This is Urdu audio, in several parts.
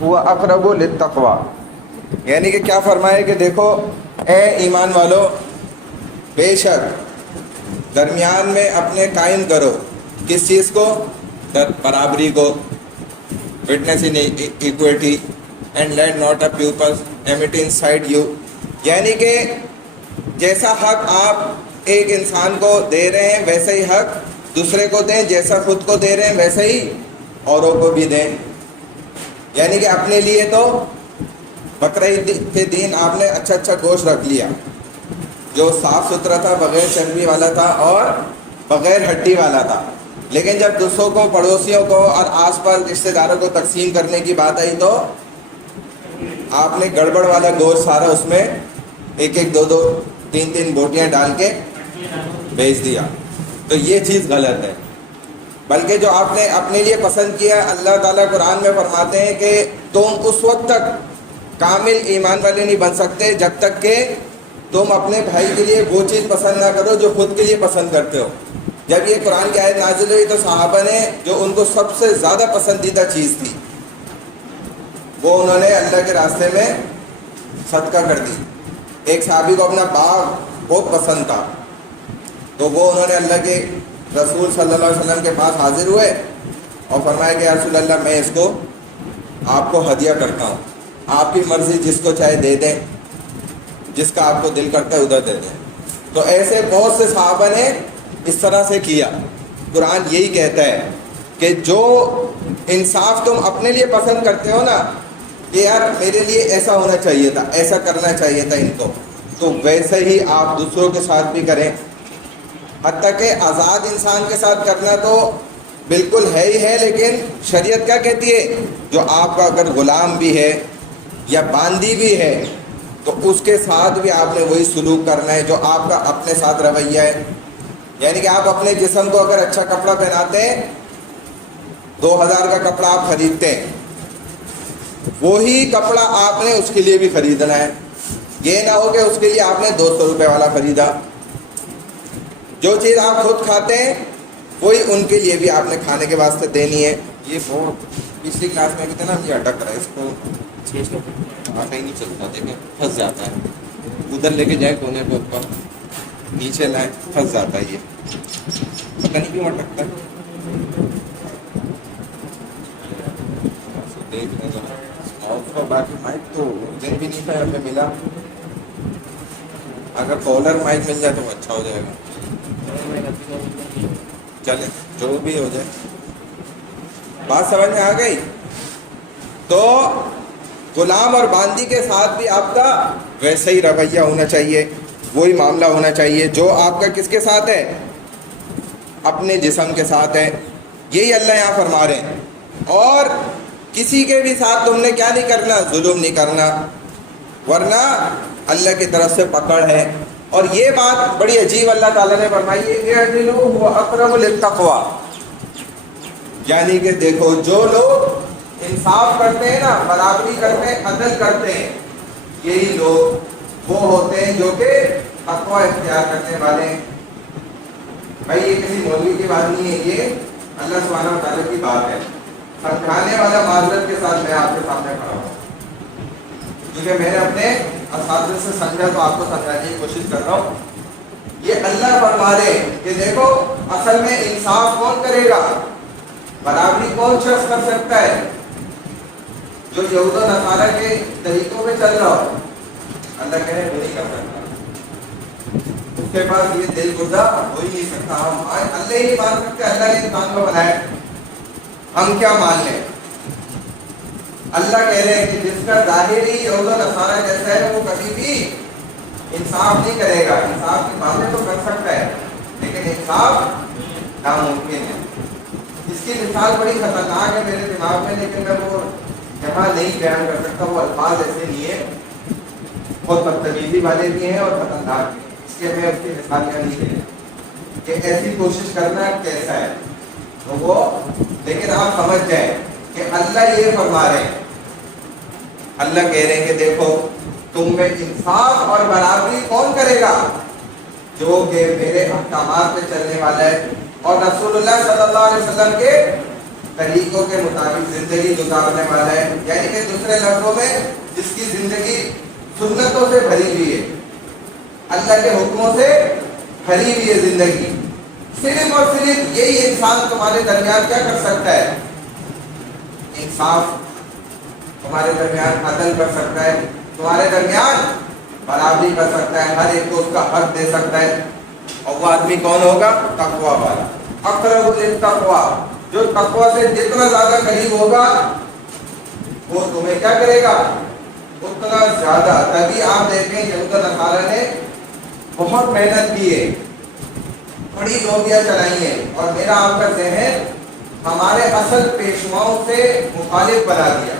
هو اقرب للتقوی، یعنی کہ کیا فرمائے کہ دیکھو اے ایمان والو، بے شک درمیان میں اپنے قائم کرو کس چیز کو؟ برابری کو، witness in equity, and let not a people ایمٹ in side you, یعنی کہ جیسا حق آپ ایک انسان کو دے رہے ہیں ویسا ہی حق دوسرے کو دیں، جیسا خود کو دے رہے ہیں ویسا ہی اوروں کو بھی دیں۔ یعنی کہ اپنے لیے تو بقرعید کے دن آپ نے اچھا گوشت رکھ لیا جو صاف ستھرا تھا، بغیر چربی والا تھا اور بغیر ہڈی والا تھا، لیکن جب دوسروں کو، پڑوسیوں کو اور آس پاس رشتہ داروں کو تقسیم کرنے کی بات آئی تو آپ نے گڑبڑ والا گوشت سارا اس میں ایک دو تین بوٹیاں ڈال کے بیچ دیا، تو یہ چیز غلط ہے۔ بلکہ جو آپ نے اپنے لیے پسند کیا، اللہ تعالیٰ قرآن میں فرماتے ہیں کہ تم اس وقت تک کامل ایمان والے نہیں بن سکتے جب تک کہ تم اپنے بھائی کے لیے وہ چیز پسند نہ کرو جو خود کے لیے پسند کرتے ہو۔ جب یہ قرآن کی آیت نازل ہوئی تو صحابہ نے جو ان کو سب سے زیادہ پسندیدہ چیز تھی وہ انہوں نے اللہ کے راستے میں صدقہ کر دی۔ ایک صحابی کو اپنا باغ بہت پسند تھا، تو وہ انہوں نے اللہ کے رسول صلی اللہ علیہ وسلم کے پاس حاضر ہوئے اور فرمایا کہ یا رسول اللہ، میں اس کو آپ کو ہدیہ کرتا ہوں، آپ کی مرضی، جس کو چاہے دے دیں، جس کا آپ کو دل کرتا ہے ادھر دے دیں۔ تو ایسے بہت سے صحابہ نے اس طرح سے کیا۔ قرآن یہی کہتا ہے کہ جو انصاف تم اپنے لیے پسند کرتے ہو نا، کہ یار میرے لیے ایسا ہونا چاہیے تھا، ایسا کرنا چاہیے تھا ان کو، تو ویسے ہی آپ دوسروں کے ساتھ بھی کریں۔ حتیٰ کہ آزاد انسان کے ساتھ کرنا تو بالکل ہے ہی ہے، لیکن شریعت کیا کہتی ہے؟ جو آپ کا اگر غلام بھی ہے یا باندی بھی ہے تو اس کے ساتھ بھی آپ نے وہی سلوک کرنا ہے جو آپ کا اپنے ساتھ رویہ ہے۔ یعنی کہ آپ اپنے جسم کو اگر اچھا کپڑا پہناتے ہیں، 2000 کا کپڑا آپ خریدتے ہیں، وہی کپڑا آپ نے اس کے لیے بھی خریدنا ہے۔ یہ نہ ہو کہ اس کے لیے آپ نے 200 روپے والا خریدا۔ جو چیز آپ خود کھاتے ہیں وہی ان کے لیے بھی آپ نے کھانے کے واسطے دینی ہے۔ یہ بہت پچھلی کلاس میں کہتے ہیں نا، یہ اٹک رہا ہے، اس کو کہیں نہیں چلتا، دیکھیں پھنس جاتا ہے، ادھر لے کے جائے کونے پہ اوپر نیچے لائیں، پھنس جاتا ہے، یہ پتہ نہیں کیوں اٹکتا ہے۔ دیکھ لیں ذرا، باقی مائک تو دن بھی نہیں تھا ہمیں ملا، اگر کالر مائک مل جائے تو اچھا ہو جائے گا۔ چلے جو بھی ہو جائے، بات سمجھ میں آ گئی؟ تو غلام اور باندی کے ساتھ بھی آپ کا ویسا ہی رویہ ہونا چاہیے، وہی معاملہ ہونا چاہیے جو آپ کا کس کے ساتھ ہے؟ اپنے جسم کے ساتھ ہے۔ یہی اللہ یہاں فرما رہے ہیں۔ اور کسی کے بھی ساتھ تم نے کیا نہیں کرنا؟ ظلم نہیں کرنا، ورنہ اللہ کی طرف سے پکڑ ہے۔ اور یہ بات بڑی عجیب اللہ تعالیٰ نے فرمائی ہے کہ اعدلوا هو اقرب للتقوی، یعنی کہ دیکھو جو لوگ انصاف کرتے ہیں نا، برابری کرتے ہیں، عدل کرتے ہیں، یہی لوگ وہ ہوتے ہیں جو کہ تقوی اختیار کرنے والے ہیں۔ بھائی یہ کسی مولوی کی بات نہیں ہے، یہ اللہ سبحانہ و تعالیٰ کی بات ہے۔ سمجھانے والا معذرت کے ساتھ میں آپ کے سامنے کھڑا ہوں، کیونکہ میں نے اپنے اساتذہ سے سمجھا تو آپ کو سمجھانے کی کوشش کر رہا ہوں۔ یہ اللہ فرما رہے کہ دیکھو اصل میں انصاف کون کرے گا، برابری کون شخص کر سکتا ہے؟ جو یہود و نصارہ کے طریقوں میں چل رہا ہو، اللہ کہے وہ نہیں کر سکتا، اس کے پاس یہ دل گزا ہو ہی نہیں سکتا۔ ہم اللہ ہی نہیں مان سکتے، اللہ نے انسان کو بنایا، ہم کیا مان لیں؟ اللہ کہہ رہے ہیں کہ جس کا ظاہری یہود و نصارہ جیسا ہے وہ کبھی بھی انصاف نہیں کرے گا۔ انصاف کی باتیں تو کر سکتا ہے لیکن انصاف ناممکن ہے۔ اس کی مثال بڑی خطرناک ہے میرے دماغ میں، لیکن میں وہ یہاں نہیں بیان کر سکتا، وہ الفاظ ایسے نہیں ہیں، بہت بدتمیزی والے بھی ہیں اور خطرناک بھی ہیں، اس لیے میں اس کی مثال یہاں نہیں دے کہ ایسی کوشش کرنا کیسا ہے تو وہ، لیکن آپ سمجھ جائیں کہ اللہ یہ فرما رہے ہیں، اللہ کہہ رہے ہیں کہ دیکھو تم میں انصاف اور برابری کون کرے گا؟ جو کہ میرے احکامات پہ چلنے والا ہے اور رسول اللہ صلی اللہ علیہ وسلم کے طریقوں کے مطابق زندگی گزارنے والا ہے، یعنی کہ دوسرے لفظوں میں جس کی زندگی سنتوں سے بھری ہوئی ہے، اللہ کے حکموں سے بھری ہوئی ہے زندگی، صرف اور صرف یہی انسان تمہارے درمیان کیا کر سکتا ہے؟ انصاف، تمہارے درمیان عدل کر سکتا ہے، تمہارے درمیان برابری کر سکتا ہے، ہر ایک کو اس کا حق دے سکتا ہے۔ اور وہ آدمی کون ہوگا؟ تقویٰ والا۔ اقرب للتقویٰ، جو تقویٰ سے جتنا زیادہ قریب ہوگا وہ تمہیں کیا کرے گا؟ اتنا زیادہ۔ تبھی آپ دیکھیں یہود و نصارہ نے بہت محنت کی ہے، بڑی لوبیاں چلائی ہیں، اور میرا آپ کا ذہن ہمارے اصل پیشواؤں سے مخالف بنا دیا۔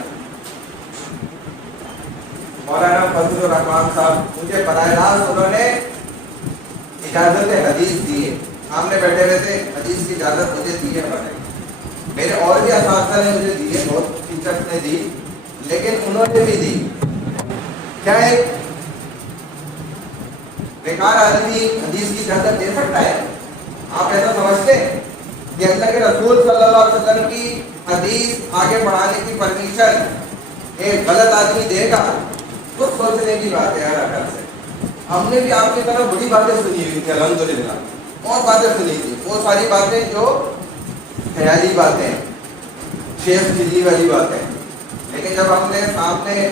مولانا فضل الرحمان صاحب مجھے براہ راست انہوں نے اجازت حدیث دی ہے، سامنے بیٹھے ہوئے تھے، حدیث کی اجازت مجھے دی ہے انہوں نے، میرے اور بھی اساتذہ نے مجھے دی ہے، بہت ٹیچرس نے دی، لیکن انہوں نے بھی دی۔ کیا ہے بیکار آدمی حدیث کی اجازت دے سکتا ہے؟ آپ ایسا سمجھتے ہیں کہ اللہ کے رسول صلی اللہ علیہ وسلم کی حدیث آگے بڑھانے کی پرمیشن ایک غلط آدمی دے گا؟ کچھ سوچنے کی بات ہے یار۔ اگر سے ہم نے بھی آپ کی طرح بڑی باتیں سنی ہوئی تھی، الحمدللہ اور باتیں سنی تھی، وہ ساری باتیں جو خیالی باتیں، شیخ چلی والی باتیں، لیکن جب ہم نے سامنے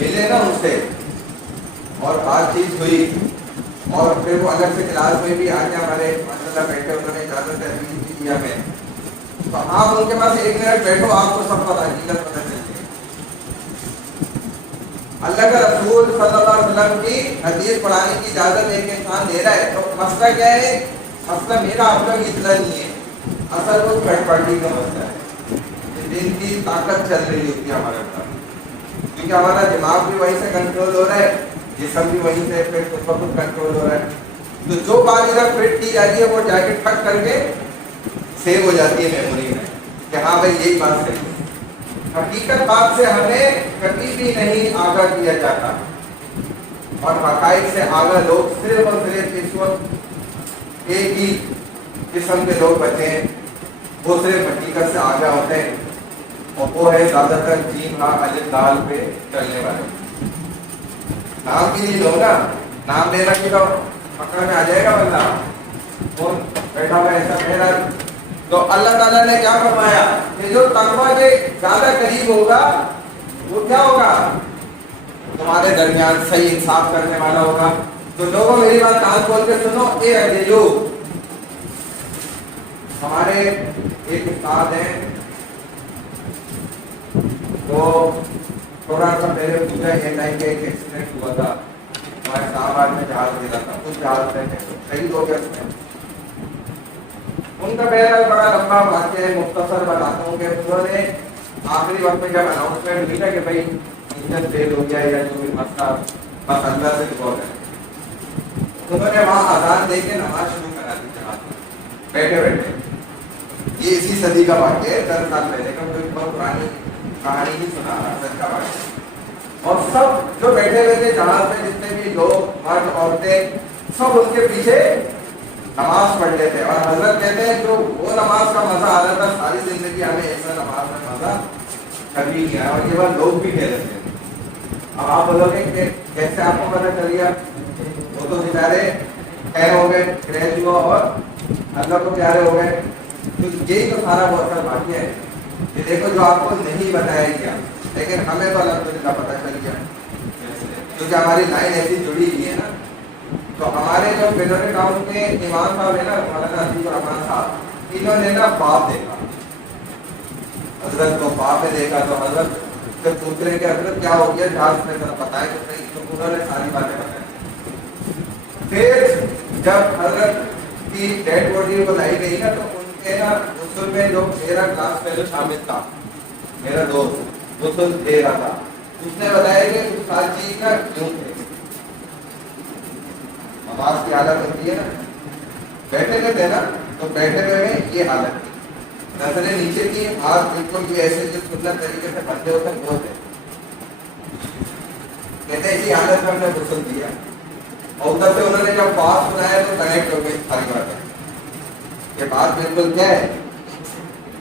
ملے نا ان سے اور بات چیت ہوئی، اور پھر وہ الگ سے کلاس میں بھی آ کے ہمارے ماشاء اللہ بیٹھے، انہوں نے اجازت بھی دیا ہمیں، تو آپ ان کے پاس ایک منٹ بیٹھو، آپ کو سب پتہ حقیقت پتہ چلے۔ اللہ کا رسول صلی اللہ علیہ وسلم کی حدیث پڑھانے کی اجازت ایک انسان دے رہا ہے، تو مسئلہ کیا ہے؟ مسئلہ میرا آپ کا بھی اتنا نہیں ہے، اصل وہ تھرڈ پارٹی کا مسئلہ ہے، جن کی طاقت چل رہی ہوتی ہے ہمارے پاس، کیونکہ ہمارا دماغ بھی وہیں سے کنٹرول ہو رہا ہے، جسم بھی وہیں سے پھر خود بخود کنٹرول ہو رہا ہے، تو جو بات ادھر فٹ کی جاتی ہے وہ جا کے ٹھک کر کے سیو ہو جاتی ہے میموری میں کہ ہاں بھائی یہی بات صحیح ہے۔ حقیقت بات سے ہمیں کبھی بھی نہیں آگاہ کیا جاتا، اور حقائق سے آگاہ لوگ صرف اور صرف اس وقت ایک ہی قسم کے لوگ بچے ہیں، وہ صرف حقیقت سے آگاہ ہوتے ہیں، اور وہ ہے زیادہ تر جیم ہاں الف دال پہ چلنے والے۔ نام کی نہیں لو نا، نام لینا کہ لو پکڑ میں آ جائے گا بندہ، کون بیٹھا ہوا ایسا کہہ رہا ہے۔ تو اللہ تعالیٰ نے کیا فرمایا کہ جو تقویٰ کے زیادہ قریب ہوگا وہ کیا ہوگا؟ تمہارے درمیان صحیح انصاف کرنے والا ہوگا۔ تو لوگوں میری بات کان کھول کے سنو، اے عدیلو، ہمارے ایک استاد ہیں، وہ تھوڑا سا پہلے پوچھا یہ نہیں کہ ایک ایکسیڈنٹ ہوا تھا، ہمارے سامنے میں جہاز گرا تھا، کچھ جہاز میں شہید ہو گیا اس میں۔ ان کا بہرحال بڑا لمبا واقعہ ہے، مختصر بتاتا ہوں کہ انہوں نے آخری وقت میں جب اناؤنسمنٹ ہوئی نا کہ بھائی انجن فیل ہو گیا یا جو بھی مسئلہ بس اللہ سے دعا ہے، انہوں نے وہاں اذان دے کے نماز شروع کرا دی جہاز میں بیٹھے بیٹھے۔ یہ اسی صدی کا واقعہ ہے، 10 سال پہلے کا، کوئی بہت پرانی کہانی ہی سنا رہا، سچ کا واقعہ۔ اور سب جو بیٹھے ہوئے تھے جہاز میں، جتنے بھی لوگ مرد عورتیں، سب ان کے پیچھے نماز پڑھ لیتے، اور حضرت کہتے ہیں جو وہ نماز کا مزہ آ رہا تھا، ساری زندگی ہمیں ایسا نماز میں مزہ کبھی نہیں آیا، اور یہ بات لوگ بھی کہہ رہے تھے۔ اب آپ بولو گے کہ کیسے آپ کو پتہ چل گیا؟ وہ تو بیچارے خیر ہو گئے، کریج ہوا اور اللہ کو پیارے ہو گئے۔ تو یہی تو سارا بہت سا واقعہ ہے کہ دیکھو جو آپ کو نہیں بتایا گیا لیکن ہمیں تو الحمدللہ پتہ چل گیا، کیونکہ ہماری لائن ایسی جڑی ہوئی ہے نا۔ تو ہمارے جو فیڈرل ٹاؤن کے امام صاحب ہے نا، مولانا عزیز الرحمان صاحب، انہوں نے نا خواب دیکھا، حضرت کو خواب میں دیکھا، تو حضرت جب پوچھ رہے کہ حضرت کیا ہو گیا جہاز میں، ذرا بتائیں تو صحیح، تو انہوں نے ساری باتیں بتائیں۔ پھر جب حضرت کی ڈیڈ باڈی کو لائی گئی نا، تو ان کے نا غسل میں جو میرا کلاس فیلو شامل تھا، میرا دوست غسل دے رہا تھا، اس نے بتایا کہ استاد جی نا کیوں تھے، نماز کی حالت ہوتی ہے نا، بیٹھے ہوئے تھے نا، تو بیٹھے ہوئے میں یہ حالت تھی، نظریں نیچے کی، ہاتھ بالکل بھی ایسے جو سنت طریقے سے بندے ہوتے ہیں وہ تھے۔ کہتے ہیں اسی حالت میں ہم نے غسل دیا، اور ادھر سے انہوں نے جب بات سنایا تو کنیکٹ ہو گئی ساری باتیں، یہ بات بالکل کیا ہے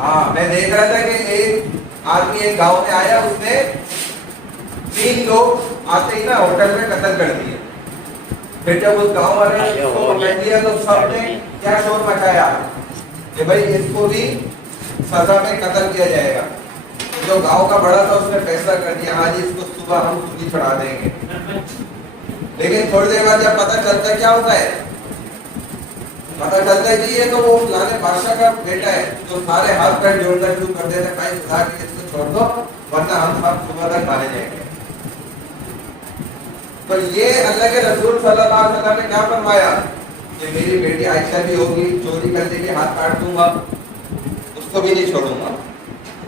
ہاں میں دیکھ رہا تھا کہ ایک آدمی ایک گاؤں میں آیا, اس نے 3 لوگ آتے ہی نا ہوٹل میں قتل کر دیے. پھر جب اس گاؤں والے نے اس کو پکڑ لیا تو سب نے کیا شور مچایا کہ بھائی اس کو بھی سزا میں قتل کیا جائے گا. جو گاؤں کا بڑا تھا اس نے فیصلہ کر دیا ہاں جی اس کو صبح ہم خود ہی چھڑا دیں گے. لیکن تھوڑی دیر بعد جب پتہ چلتا ہے کیا ہوتا ہے, پتہ چلتا ہے جی یہ تو وہ فلانے بادشاہ کا بیٹا ہے, تو سارے ہاتھ پیر جوڑنا شروع کر دیتے ہیں بھائی خدا کے اس کو چھوڑ دو ورنہ ہم سب صبح تک مارے جائیں گے. تو یہ اللہ کے رسول صلی اللہ علیہ وسلم نے کیا فرمایا کہ میری بیٹی عائشہ بھی ہوگی, چوری کرنے کے ہاتھ کاٹ دوں گا, اس کو بھی نہیں چھوڑوں گا.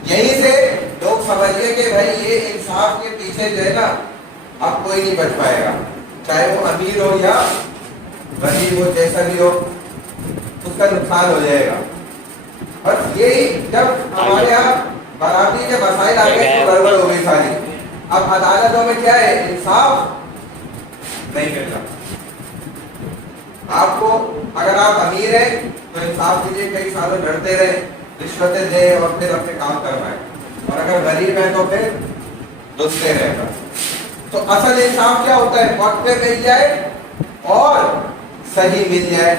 یہیں سے لوگ سمجھئے کہ بھائی یہ انصاف کے پیچھے جو ہے نا اب کوئی نہیں بچ پائے گا, چاہے وہ امیر ہو یا غریب ہو, جیسا بھی ہو اس کا نقصان ہو جائے گا. بس یہی جب ہمارے یہاں برابری کے مسائل آ گئے تو گڑبڑ ہو گئی ساری. اب عدالتوں میں کیا ہے, انصاف نہیں ملتا. آپ کو اگر آپ امیر ہیں تو انصاف دیجیے, کئی سالوں لڑتے رہے, رشوتیں دیں اور پھر اپنے کام کروائیں, اور اگر غریب ہیں تو پھر دوسرے رہے گا. تو اصل انصاف کیا ہوتا ہے, وقت پہ مل جائے اور صحیح مل جائے,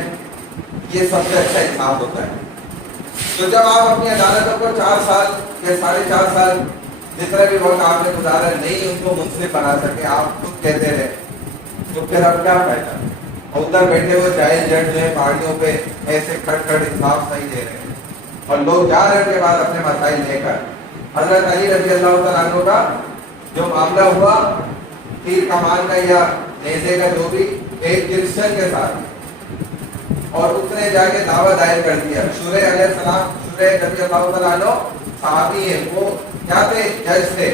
یہ سب سے اچھا انصاف ہوتا ہے. تو جب آپ اپنی عدالتوں کو 4 سال یا 4.5 سال جتنا بھی وقت آپ نے گزارا نہیں ان کو منصف بنا سکے, آپ خود کہتے رہے, تو پھر اب کیا فائدہ. ادھر بیٹھے ہوئے جائز جج جو ہے پہاڑیوں پہ ایسے کھٹ کھٹ انصاف صحیح دے رہے ہیں, اور لوگ جا رہے ہیں کے بعد اپنے مسائل لے کر. حضرت علی رضی اللہ تعالیٰ عنہ کا جو معاملہ ہوا تیر کمان کا یا نیزے کا جو بھی, ایک کرسچن کے ساتھ, اور اس نے جا کے دعویٰ دائر کر دیا. شورہ علیہ السلام, شورہ رضی اللہ تعالیٰ عنہ صحابی ہیں, وہ کیا تھے, جج تھے.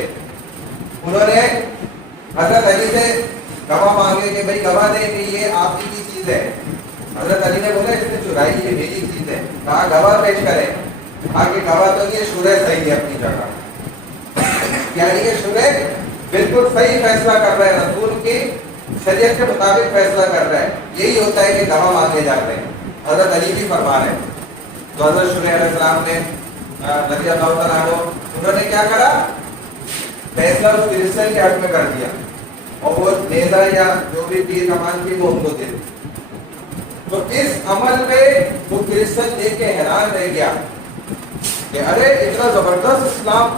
انہوں نے حضرت علی سے گواہ مانگے کہ بھائی گواہ دیں کہ یہ آپ ہی کی چیز ہے. حضرت علی نے بولا اس نے چرائی, یہ میری چیز ہے. کہا گواہ پیش کریں. کہا کہ گواہ تو یہ شورہ صحیح ہے اپنی جگہ, یعنی کہ شورہ بالکل صحیح فیصلہ کر رہا ہے, رسول کی شریعت کے مطابق فیصلہ کر رہا ہے. یہی ہوتا ہے کہ گواہ مانگے جاتے ہیں. حضرت علی بھی فرما رہے ہیں. تو حضرت شورہ علیہ السلام نے رضی اللہ تعالیٰ عنہ انہوں نے کیا کرا, فیصلہ اس کرسچن کے حق میں کر دیا, اور وہ نیزہ یا جو بھی تیر کمان کی وہ ان کو دے دی. تو اس عمل پہ وہ کرسچن دیکھ کے حیران رہ گیا کہ ارے اتنا زبردست اسلام,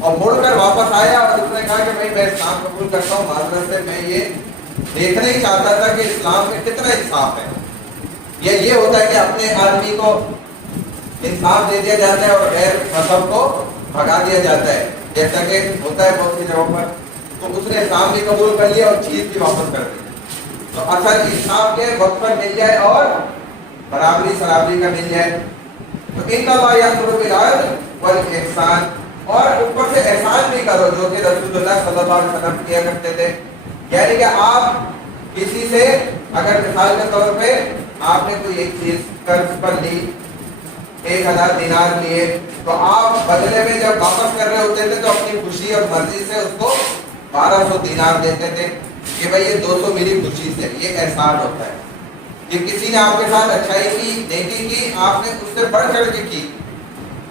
اور مڑ کر واپس آیا اور اس نے کہا کہ بھائی میں اسلام قبول کرتا ہوں, معذرت سے میں یہ دیکھنا ہی چاہتا تھا کہ اسلام میں کتنا انصاف ہے. یہ ہوتا ہے کہ اپنے آدمی کو انصاف دے دیا جاتا ہے اور غیر مذہب کو بھگا دیا جاتا ہے, جیسا کہ ہوتا ہے بہت سی جگہوں پر. تو اس نے اسلام بھی قبول کر لیا اور چیز بھی واپس کر دی. تو اصل انصاف کے وقت پر مل جائے اور برابری سرابری کا مل جائے. تو ان اللہ یأمر بالعدل والاحسان, اور اوپر سے احسان بھی کرو, جو کہ رسول اللہ صلی اللہ علیہ وسلم کیا کرتے تھے. یعنی کہ آپ کسی سے اگر مثال کے طور پہ آپ نے کوئی ایک چیز قرض پر لی, 1000 دینار لیے, تو آپ بدلے میں جب واپس کر رہے ہوتے تھے تو اپنی خوشی اور مرضی سے اس کو 1200 دینار دیتے تھے کہ بھائی یہ 200 میری خوشی سے. یہ احسان ہوتا ہے کہ کسی نے آپ کے ساتھ اچھائی کی, نیکی کی, آپ نے اس سے بڑھ چڑھ کے کی,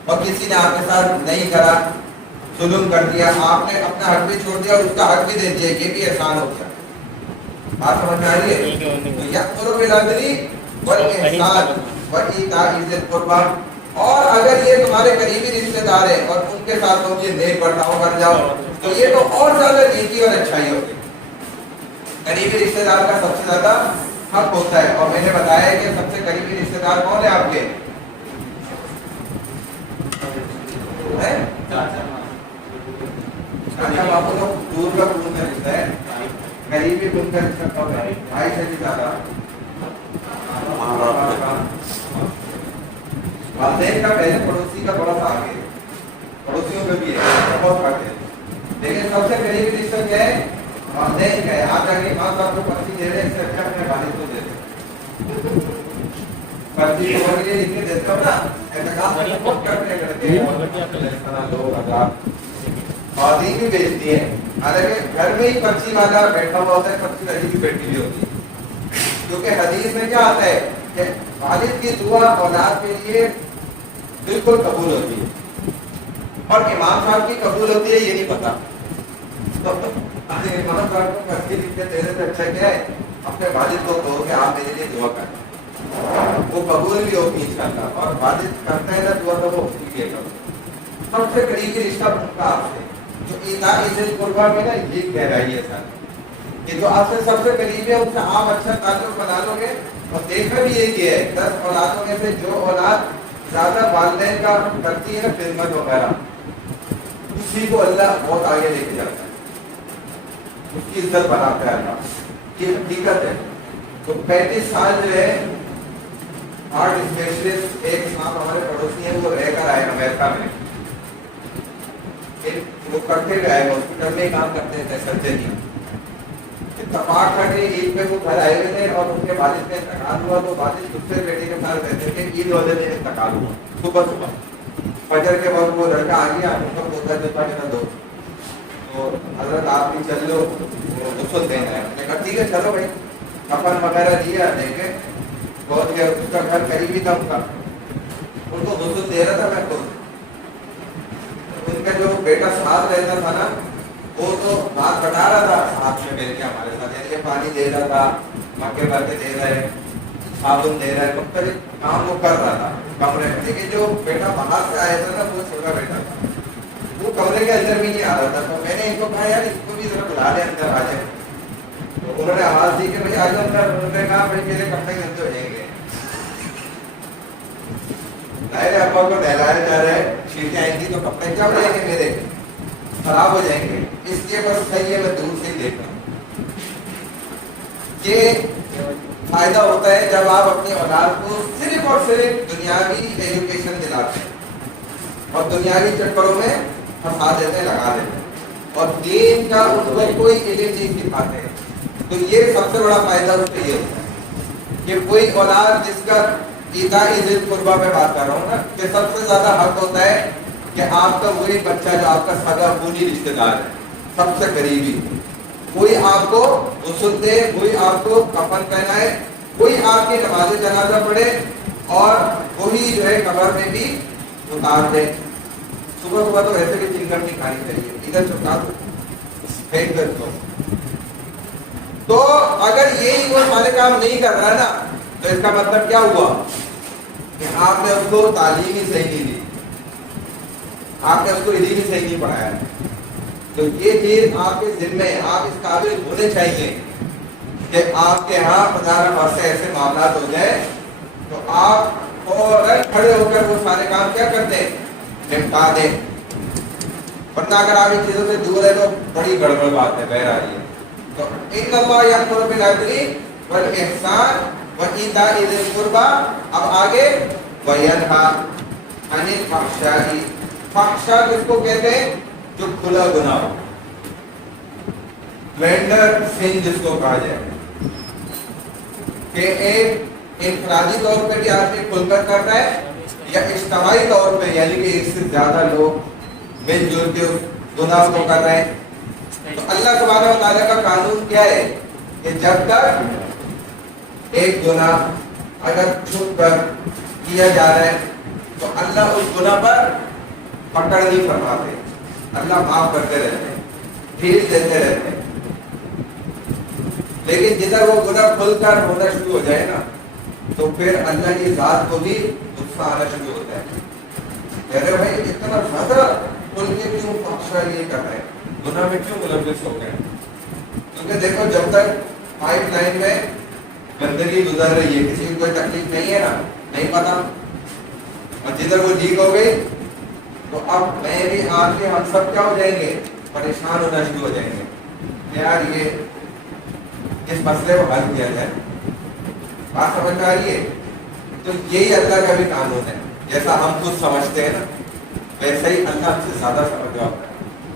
اور کسی نے آپ کے ساتھ نہیں کرا, ظلم کر دیا, آپ نے اپنا حق بھی چھوڑ دیا اور اس کا حق بھی دے دیا, یہ بھی احسان ہو گیا. بات سمجھ میں آ رہی ہے؟ تو یأمر بالعدل والاحسان وایتاء ذی القربی, اور اگر یہ تمہارے قریبی رشتے دار ہیں اور ان کے ساتھ تم یہ نیک برتاؤ کر جاؤ تو یہ تو اور زیادہ نیکی اور اچھائی ہوگی. قریبی رشتے دار کا سب سے زیادہ حق ہوتا ہے, اور میں نے بتایا کہ سب سے قریبی رشتے دار کون ہے آپ کے, چاچا باپو تو دور کا خون کا رشتہ ہے, قریبی خون کا رشتہ کب ہے, بھائی سے بھی زیادہ, والدین کا پہلے, پڑوسی کا تھوڑا سا آگے, پڑوسیوں کا بھی ہے بہت فرق ہے, لیکن سب سے قریبی رشتہ کیا ہے, والدین کا ہے. آپ جا کے ماں باپ کو پرچی دے رہے ہیں, اس سے اچھا اپنے والد کو دے دیں. پرچی کو کے لیے لکھ کے دیتا ہوں نا, اعتکاف میں بہت کرتے ہیں لوگ خواتین بھی بیچتی ہے, حالانکہ گھر میں ہی پرچی والا بیٹھا ہوا ہوتا ہے, پرچی والی بھی بیٹھی ہوئی ہوتی ہے. کیونکہ حدیث میں کیا آتا ہے کہ والد کی دعا اولاد کے لیے بالکل قبول ہوتی ہے. اور امام صاحب کی قبول ہوتی ہے یہ نہیں پتا. تو امام صاحب کو پڑھتے لکھتے دینے سے اچھا کیا ہے اپنے والد کو کہو کہ آپ میرے لیے دعا کریں, وہ قبول بھی ہوگی انشاءاللہ. اور والد کرتے ہیں نا دعا تو وہ ٹھیک ہے. سب سے قریبی رشتہ ان کا آپ سے, جو ایذاء ذی القربیٰ میں نا یہ گہرائی ہے سر, کہ جو آپ سے سب سے قریبی ہے ان سے آپ اچھا تعلق بنا لو گے. اور دیکھا بھی یہ کہ ہے 10 اولادوں میں سے جو اولاد زیادہ والدین کا کرتی ہے نا خدمت وغیرہ, اسی کو اللہ بہت آگے لے کے جاتا ہے, اس کی عزت بناتا ہے اللہ. یہ حقیقت ہے. تو 35 سال جو ہے ہارٹ اسپیشلسٹ ایک صاحب ہمارے پڑوسی ہیں, وہ رہ کر آئے امریکہ میں, وہ کرتے ہوئے آئے, ہاسپٹل میں کام کرتے تھے سرجری. اتفاق تھا کہ عید پہ وہ گھر آئے ہوئے تھے اور ان کے والد کا انتقال ہوا, تو والد دوسرے بیٹے کے ساتھ رہتے تھے. عید والے دن انتقال ہوا صبح صبح فجر کے وقت. وہ لڑکا آ گیا, ان کا پوتا جو تھا میرا دوست, تو حضرت آپ بھی چل لو غسل دینا ہے. میں نے کہا ٹھیک ہے چلو بھائی. کفن وغیرہ دیا, دیکھے بہت گیا, اس کا گھر قریبی تھا ان کا, ان کو غسل دے رہا تھا میں خود. ان کا جو بیٹا ساتھ رہتا تھا نا, وہ تو بات بتا رہا تھا صاحب سے مل کے ہمارے ساتھ, یعنی پانی دے رہا تھا, مکے بھر کے دے رہے, صابن دے رہے, مختلف کام وہ کر رہا تھا کمرے میں. لیکن جو بیٹا باہر سے آیا تھا نا, وہ چھوٹا بیٹا تھا, وہ کمرے کے اندر بھی نہیں آ رہا تھا. تو میں نے ان کو کہا یار اس کو بھی ذرا بلا لے, اندر آ جائے. تو انہوں نے آواز دی کہ بھائی آ جاؤ اندر. انہوں نے کہا بھائی میرے کپڑے گندے ہو جائیں گے. ظاہر ابا کو نہلائے جا رہے, چھینٹیں آئیں گی تو کپڑے کیا ہو جائیں گے, میرے خراب ہو جائیں گے. اس لیے بس صحیح ہے میں دور سے ہی دیکھ رہا ہوں. یہ فائدہ ہوتا ہے جب آپ اپنی اولاد کو صرف اور صرف دنیاوی ایجوکیشن دلاتے ہیں اور دنیاوی چکروں میں پھنسا دیتے ہیں, لگا دیتے ہیں, اور دین کا ان کو کوئی علم نہیں سکھاتے ہیں. تو یہ سب سے بڑا فائدہ اس کا یہ ہوتا ہے کہ کوئی اولاد جس کا ایذاء ذی القربیٰ میں بات کر رہا ہوں نا, کہ سب سے زیادہ حق ہوتا ہے کہ آپ کا وہی بچہ جو آپ کا سگا خونی رشتے دار ہے, سب سے قریبی, کوئی آپ کو غسل دے, کوئی آپ کو کفن پہنائے, کوئی آپ کی نماز جنازہ پڑھے, اور وہی جو ہے قبر میں بھی اتار دے. صبح صبح تو ویسے بھی چنگم نہیں کھانی چاہیے, ادھر چپکا دو, پھینک دو. تو اگر یہی وہ سارے کام نہیں کر رہا نا, تو اس کا مطلب کیا ہوا کہ آپ نے اس کو تعلیم ہی صحیح نہیں دی, آپ نے اس کو علم ہی صحیح نہیں پڑھایا. تو یہ چیز آپ کے ذمہ ہے, آپ اس قابل ہونے چاہیے کہ آپ کے ہاں خدا نہ خواستہ ایسے معاملات ہو جائے تو آپ فوراً کھڑے ہو کر وہ سارے کام کیا کرتے ہیں, نپٹا دیں. ورنہ اگر آپ ان چیزوں سے دور ہے تو بڑی گڑبڑ بات ہے, بہر آ رہی ہے. تو ان اللہ یأمر بالعدل والاحسان وایتاء ذی القربى. اب آگے وینہی عن الفحشاء. فحشاء کس کو کہتے ہیں, جو کھلا گناہ ہو, وینڈر سن جس کو کہا جائے, کہ ایک انفرادی طور پہ بھی آدمی کھل کر کر رہا ہے, یا اجتماعی طور پہ یعنی کہ ایک سے زیادہ لوگ مل جل کے اس گناہ کو کر رہے ہیں. تو اللہ سبحانہ و تعالیٰ کا قانون کیا ہے کہ جب تک ایک گناہ اگر چھپ کر کیا جا رہا ہے تو اللہ اس گناہ پر پکڑ نہیں فرماتے, اللہ معاف کرتے رہتے ہیں, ڈھیل دیتے رہتے ہیں. لیکن جدھر وہ گناہ کھل کر ہونا شروع ہو جائے نا, تو پھر اللہ کی ذات کو بھی غصہ آنا شروع ہوتا ہے. کہہ رہے بھائی اتنا زیادہ کھل کے کیوں فحشاء یہ کر رہے ہیں, گناہ میں کیوں ملوث ہو گئے. کیونکہ دیکھو جب تک پائپ لائن میں گندگی گزر رہی ہے, کسی کو کوئی تکلیف نہیں ہے نا, نہیں پتا, اور جدھر وہ لیک ہو گئی تو اب میں بھی آپ کے ہم سب کیا ہو جائیں گے, پریشان ہونا شروع ہو جائیں گے. یار یہ اس مسئلے کو حل کیا جائے. بات سمجھ میں آ رہی ہے. تو یہی اللہ کا بھی قانون ہے, جیسا ہم خود سمجھتے ہیں نا ویسے ہی اللہ ہم سے زیادہ سمجھ ہوتا ہے.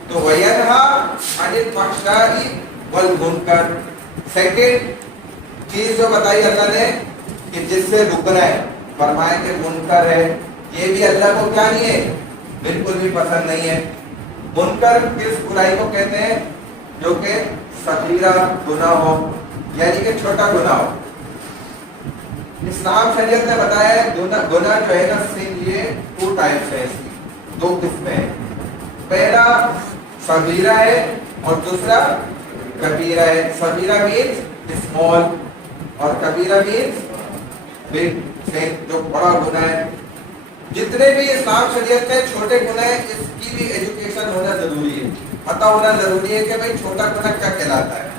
تو وَيَنْهَى عَنِ الْفَحْشَاءِ وَالْمُنْكَرِ. سیکنڈ چیز جو بتائی اللہ نے کہ جس سے رکنا ہے, فرمائے کہ منکر ہے, یہ بھی اللہ کو کیا نہیں ہے, بالکل بھی پسند نہیں ہے. منکر کس برائی کو کہتے ہیں, جو کہ صغیرہ گناہ ہو, یعنی کہ چھوٹا گناہ ہو. اسلام شریعت نے بتایا ہے گناہ جو ہے نا سن یہ 2 ٹائپس ہے، اس کی 2 قسمیں ہیں. پہلا صغیرہ ہے اور دوسرا کبیرہ ہے. صغیرہ مینس اسمال اور کبیرہ مینس بگ، جو بڑا گناہ ہے. جتنے بھی اسلام شریعت میں چھوٹے گناہ ہیں اس کی بھی ایجوکیشن ہونا ضروری ہے، پتہ ہونا ضروری ہے کہ بھئی چھوٹا گناہ کیا کہلاتا ہے،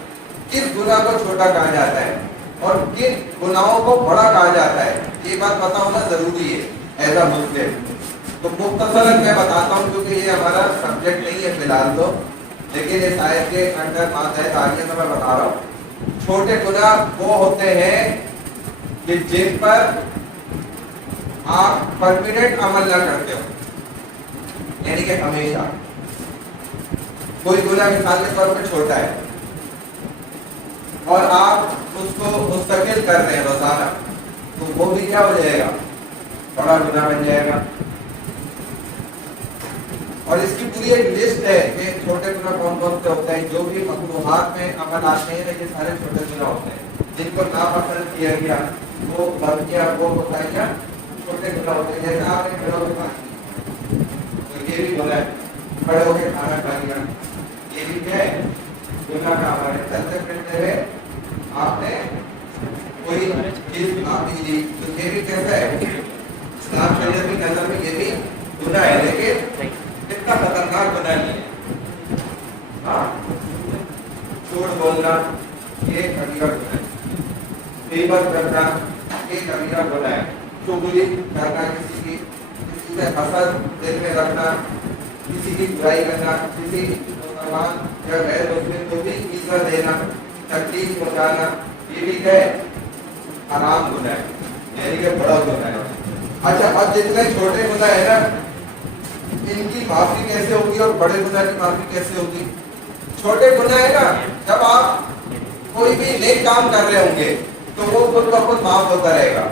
کس گناہ کو چھوٹا کہا جاتا ہے اور کن گناہوں کو بڑا کہا جاتا ہے. یہ بات پتہ ہونا ضروری ہے ایز اے مسلم. تو مختصراً میں بتاتا ہوں کیونکہ یہ ہمارا سبجیکٹ نہیں ہے فی الحال تو، لیکن اس آیت کے انڈر ماتحت آگے تو میں بتا رہا ہوں. چھوٹے گناہ وہ ہوتے ہیں کہ جن پر آپ پرماننٹ عمل نہ کرتے ہو، یعنی کہ ہمیشہ کوئی گناہ مثال کے طور پہ چھوٹا ہے اور آپ اس کو مستقل کر رہے ہیں روزانہ، تو وہ بھی کیا ہو جائے گا، بڑا گناہ بن جائے گا. اور اس کی پوری ایک لسٹ ہے کہ چھوٹے گناہ کون کون سے ہوتے ہیں. جو بھی مقروحات میں عمل آتے ہیں یہ سارے چھوٹے گناہ ہوتے ہیں. جن کو ناپسند کیا گیا وہ بند کیا وہ بتایا گیا چھوٹے گناہ ہوتے ہیں. جیسے آپ نے کھڑے ہو کے کھانا، تو یہ بھی گناہ ہے. کھڑے ہو کے کھانا کھا لیا یہ بھی کیا ہے، گناہ کا عمل ہے. چلتے پھرتے ہوئے آپ نے کوئی چیز آپ دی تو یہ بھی کیسا ہے، اسلام شریعت کی نظر میں یہ بھی گناہ ہے، لیکن اتنا خطرناک گناہ نہیں ہے. ہاں، جھوٹ بولنا یہ کبیرہ گناہ ہے. غیبت کرنا یہ کبیرہ گناہ ہے. چغلی کرنا، کسی سے حسد دل میں رکھنا، کسی کی برائی کرنا، کسی مسلمان یا غیر مسلم کو بھی ایزا دینا، تکلیف پہنچانا، یہ بھی ہے حرام گناہ ہے، یعنی کہ بڑا گناہ ہے. اچھا، اب جتنے چھوٹے گناہ ہے نا ان کی معافی کیسے ہوگی اور بڑے گناہ کی معافی کیسے ہوگی؟ چھوٹے گناہ ہے نا، جب آپ کوئی بھی نیک کام کر رہے ہوں گے تو وہ خود بخود معاف ہوتا رہے گا.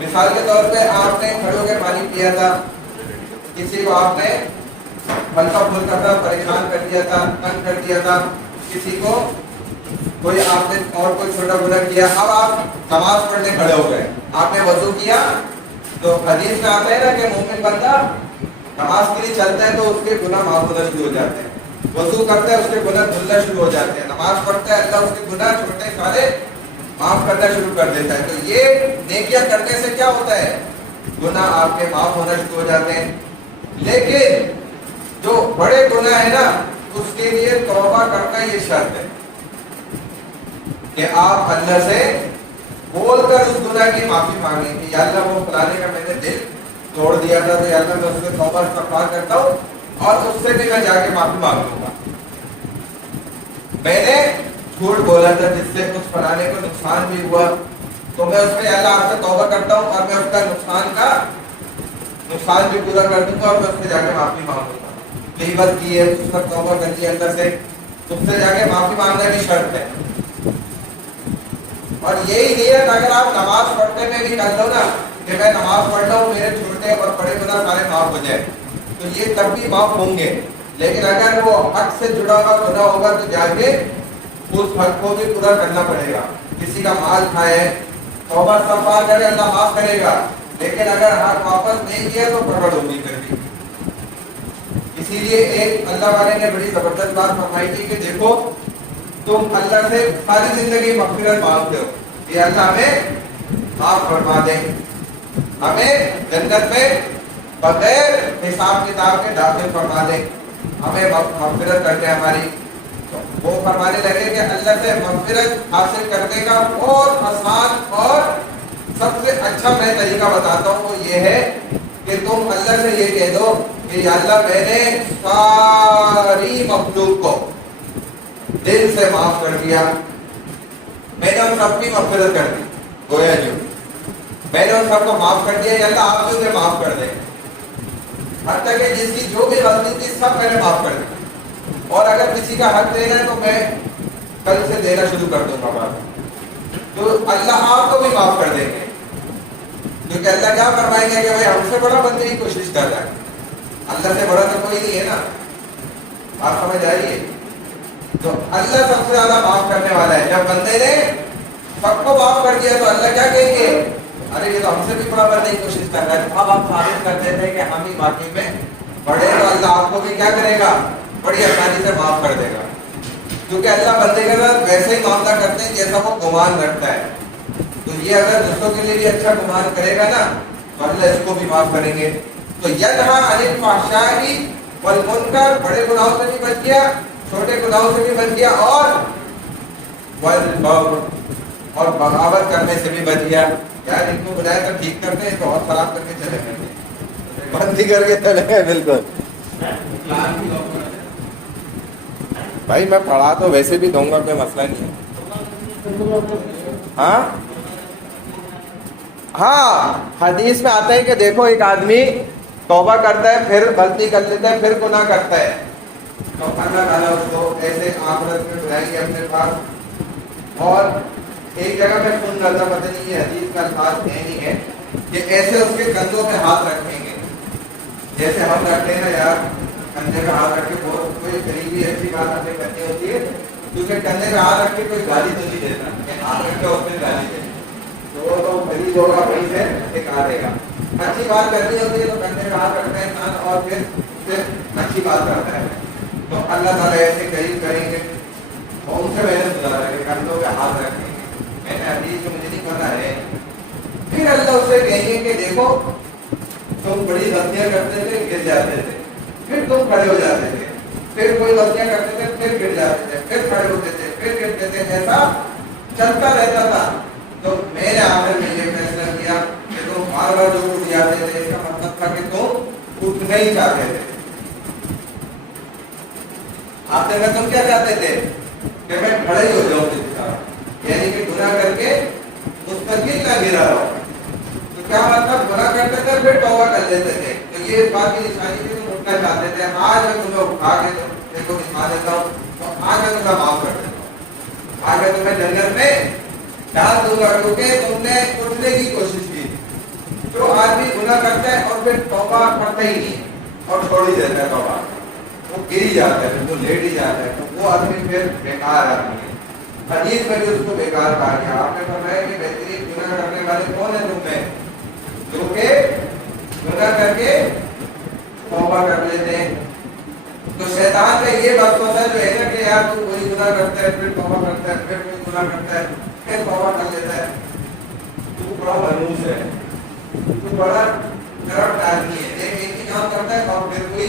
مثال کے طور پہ آپ نے کھڑے ہو کے پانی پیا تھا، کسی کو آپ نے ہلکا پھلکا تھا پریشان کر دیا تھا، تنگ کر دیا تھا، کسی کو کوئی آپ نے اور کوئی چھوٹا گناہ کیا. اب آپ نماز پڑھنے کھڑے ہو گئے، آپ نے وضو کیا تو حدیث میں آتا ہے نا کہ مومن بندہ نماز کے لیے چلتا ہے تو اس کے گناہ معاف ہونا شروع ہو جاتے ہیں. وضو کرتا ہے اس کے گناہ دھلنا شروع ہو جاتے ہیں. نماز پڑھتا ہے اللہ اس کے گناہ چھوٹے سارے معاف کرنا شروع کر دیتا ہے. تو یہ نیکیاں کرنے سے کیا ہوتا ہے، گناہ آپ کے معاف ہونا شروع ہو جاتے ہیں. لیکن جو بڑے گناہ ہے نا اس کے لیے توبہ کرنا یہ شرط ہے کہ آپ اللہ سے بول کر اس گناہ کی معافی مانگیں کہ یا اللہ وہ فلانے کا میں نے دل توڑ دیا تھا تو یا اللہ میں اس سے توبہ استغفار کرتا ہوں اور اس سے بھی میں جا کے معافی مانگوں گا. میں نے جھوٹ بولا تھا جس سے اس فلانے کو نقصان بھی ہوا تو میں اس پہ اللہ آپ سے توبہ کرتا ہوں اور میں اس کا نقصان بھی پورا کر دوں گا اور میں اس سے جا کے معافی مانگوں گا. غیبت کی ہے اس پر توبہ کر دی اللہ سے، اس سے جا کے معافی مانگنا بھی شرط ہے. اور یہی نیت اگر آپ نماز پڑھنے میں بھی کر لو نا کہ میں نماز پڑھ رہا ہوں میرے چھوٹے اور بڑے گناہ سارے معاف ہو جائے تو یہ تب بھی معاف ہوں گے. لیکن اگر وہ حق سے جڑا ہوا گناہ ہوگا تو جا کے اس حق کو بھی پورا کرنا پڑے گا. کسی کا مال کھائے توبہ استغفار کرے اللہ معاف کرے گا، لیکن اگر حق واپس نہیں کیا تو پکڑ ہوگی پھر بھی. اسی لیے ایک اللہ والے نے بڑی زبردست بات فرمائی تھی کہ دیکھو تم اللہ سے ساری زندگی مغفرت مانگتے ہو کہ اللہ ہمیں معاف فرما دیں، ہمیں جنت میں بغیر حساب کتاب کے داخل فرما دیں، ہمیں مغفرت کر دیں ہماری. وہ فرمانے لگے کہ اللہ سے مغفرت حاصل کرنے کا بہت آسان اور سب سے اچھا میں طریقہ بتاتا ہوں، وہ یہ ہے کہ تم اللہ سے یہ کہہ دو کہ یا اللہ میں نے ساری مخلوق کو دل سے معاف کر دیا، میں نے ان سب کی مغفرت کر دی. گویا جو میں نے ان سب کو معاف کر دیا، یا اللہ آپ بھی انہیں معاف کر دیں. حتیٰ کہ جس کی جو بھی غلطی تھی سب میں نے معاف کر دی. اور اگر کسی کا حق دینا ہے تو میں کل سے دینا شروع کر دوں گا. تو اللہ آپ کو بھی معاف کر دیں گے، کیونکہ اللہ کیا فرمائیں گے کہ بھائی ہم سے بڑا بننے کی کوشش کر رہا ہے، اللہ سے بڑا تو کوئی نہیں ہے نا. آپ سمجھ آئیے، تو اللہ سب سے زیادہ معاف کرنے والا ہے. جب بندے نے سب کو معاف کر دیا تو اللہ کیا کہیں گے؟ ارے یہ تو ہم سے بھی بڑا بننے کی کوشش کر رہا ہے. اب آپ ثابت کر دیتے ہیں کہ ہم ہی باقی میں بڑے, تو اللہ آپ کو بھی کیا کرے گا؟ بڑی آسانی سے معاف کر دے گا. کیونکہ اللہ بندے کے ساتھ ویسے ہی معاملہ کرتے ہیں جیسا وہ گمان رکھتا ہے. تو یہ اگر دوسروں کے لیے بھی اچھا گمان کرے گا نا تو اللہ اس کو بھی معاف کریں گے. تو ینہا عن الفحشاء والمنکر, بڑے گناہوں سے بھی بچ گیا, چھوٹے گناہوں سے بھی بچ گیا, اور بغاوت کرنے سے بھی بچ گیا. یار ان کو بجائے تو ٹھیک کرتے ہیں تو اور خراب کر کے چلے گئے, بند ہی کر کے چلے گئے. بالکل بھائی میں پڑھا تو ویسے بھی دوں گا, کوئی مسئلہ نہیں ہے. ہاں ہاں, حدیث میں آتا ہے کہ دیکھو ایک آدمی توبہ کرتا ہے, پھر غلطی کر لیتا ہے, پھر گناہ کرتا ہے, تو اللہ تعالیٰ اس کو ایسے آخرت میں بلائیں گے اپنے پاس. اور ایک جگہ میں سن رہا تھا, پتہ نہیں یہ حدیث کا خاص ہے نہیں ہے, کہ ایسے اس کے کندھوں پہ ہاتھ رکھیں گے جیسے ہم رکھتے ہیں نا یار, کندھے پہ ہاتھ رکھ کے بہت کوئی قریبی ایسی بات ہمیں کرنی ہوتی ہے, کیونکہ کندھے پہ ہاتھ رکھ کے کوئی گالی تو نہیں دیتا کہ ہاتھ رکھ کے اس میں گالی دے, تو مریض ہوگا وہیں سے سکھا دے گا. اچھی بات کرنی ہوتی ہے تو کندھے پہ ہاتھ رکھتا ہے انسان, اور پھر اچھی بات کرتا ہے. تو اللہ تعالیٰ ایسے قریب کریں گے, اور ان سے میں نے سنا ہے کہ کندھوں پہ ہاتھ رکھیں گے. میں نے حدیث مجھے نہیں پتا ہے. پھر اللہ اس سے کہیں گے کہ دیکھو تم بڑی غلطیاں کرتے تھے, گر جاتے تھے, پھر تم کھڑے ہو جاتے تھے, پھر کوئی غلطیاں کرتے تھے, پھر گر جاتے تھے, پھر کھڑے ہوتے تھے, پھر گرتے تھے, ایسا چلتا رہتا تھا. تو میں نے آخر میں یہ فیصلہ کیا کہ تم بار بار جو اٹھ جاتے تھے, اس کا مطلب تھا کہ تم اٹھنا ہی چاہتے تھے. آخر میں تم کیا چاہتے تھے کہ میں کھڑے ہی ہو جاؤں, یعنی کہ گناہ کر کے مستقل نہ گرا رہا. تو کیا مطلب, گناہ کرتے تھے پھر توبہ کر لیتے تھے. تو یہ اس بات کی نشانی تھی تم اٹھنا چاہتے تھے. آج میں تمہیں اٹھا کے دیکھو دکھا دیتا ہوں, تو آج میں تمہیں معاف کر دیتا ہوں, آج میں تمہیں جنت میں ڈال دوں گا, کیونکہ تم نے اٹھنے کی کوشش کی. جو آدمی گناہ کرتا ہے اور پھر توبہ کرتا ہی نہیں اور چھوڑ ہی دیتا ہے توبہ, وہ گر ہی جاتا ہے, وہ لیٹ ہی جاتا ہے, تو وہ آدمی پھر بیکار آدمی ہے. حدیث میں بھی اس کو بیکار کہا گیا. آپ نے فرمایا کہ بہترین گناہ کرنے والے کون ہیں تم میں, جو کہ گناہ کر کے توبہ کر لیتے ہیں. تو شیطان کا یہ وسوسہ جو ہے نا کہ یار تو کوئی گناہ کرتا ہے, پھر توبہ کرتا ہے, پھر کوئی گناہ کرتا ہے, پھر توبہ کر لیتا ہے, تو بڑا منحوس ہے, تو بڑا کرپٹ آدمی ہے, ایک ہی کام کرتا ہے اور پھر کوئی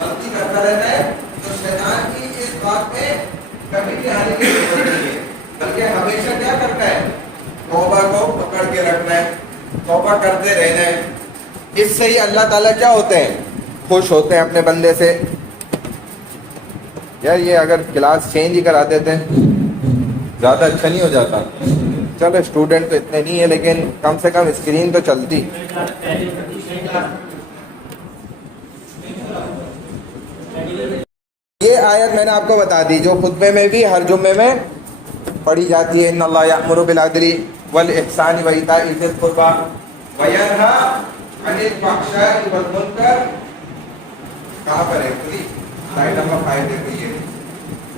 غلطی کرتا رہتا ہے. تو شیطان کی اس بات میں کبھی بھی آنے کی ضرورت نہیں ہے, بلکہ ہمیشہ کیا کرتا ہے, توبہ کو پکڑ کے رکھنا ہے, توبہ کرتے رہنا ہے. اس سے ہی اللہ تعالیٰ کیا ہوتے ہیں, خوش ہوتے ہیں اپنے بندے سے. یار یہ اگر کلاس چینج ہی کرا دیتے زیادہ اچھا نہیں ہو جاتا. چلو اسٹوڈنٹ تو اتنے نہیں ہے, لیکن کم سے کم اسکرین تو چلتی. یہ آیت میں نے آپ کو بتا دی جو خطبے میں بھی ہر جمعے میں پڑھی جاتی ہے, ان اللہ یأمر بالعدل والاحسان وایتاء ذی القربى وینہی عن الفحشاء والمنکر. کہاں پر ہے پوری سلائڈ نمبر 5 دیکھو یہ,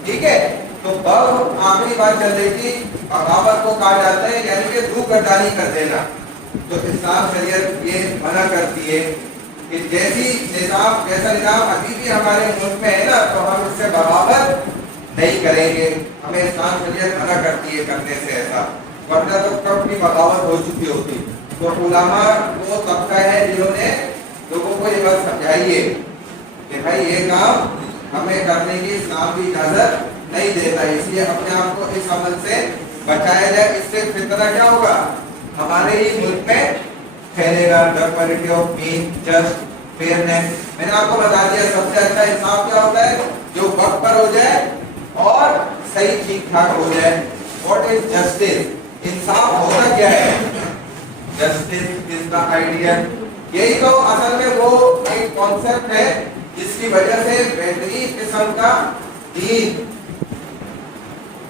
ٹھیک ہے. تو اب آخری بات چل رہی تھی, بغاوت کو کہا جاتا ہے یعنی کہ روح گردانی کر دینا. تو اسلام شریعت یہ منع کرتی ہے کہ جیسا نظام ابھی بھی ہمارے ملک میں ہے نا, تو ہم اس سے بغاوت نہیں کریں گے. ہمیں اسلام شریعت منع کرتی ہے کرنے سے ایسا, ورنہ تو کب کی بغاوت ہو چکی ہوتی. تو علماء وہ طبقہ ہے جنہوں نے لوگوں کو یہ بات سمجھائی ہے کہ بھائی یہ کام ہمیں کرنے کی اسلام بھی اجازت نہیں دیتا, اس لیے اپنے آپ کو اس عمل سے بچایا جائے. اس سے فتنہ کیا ہوگا, ہمارے ہی ملک میں پھیلے گا. Democracy of man just fairness. میں نے آپ کو بتا دیا سب سے اچھا انصاف کیا ہوتا ہے, جو وقت پر ہو جائے اور صحیح ٹھیک ٹھاک ہو جائے. واٹ از جسٹس, انصاف ہوتا کیا ہے, جسٹس از دا آئیڈیل. یہی تو اصل میں وہ ایک کانسیپٹ ہے جس کی وجہ سے بہترین قسم کا دین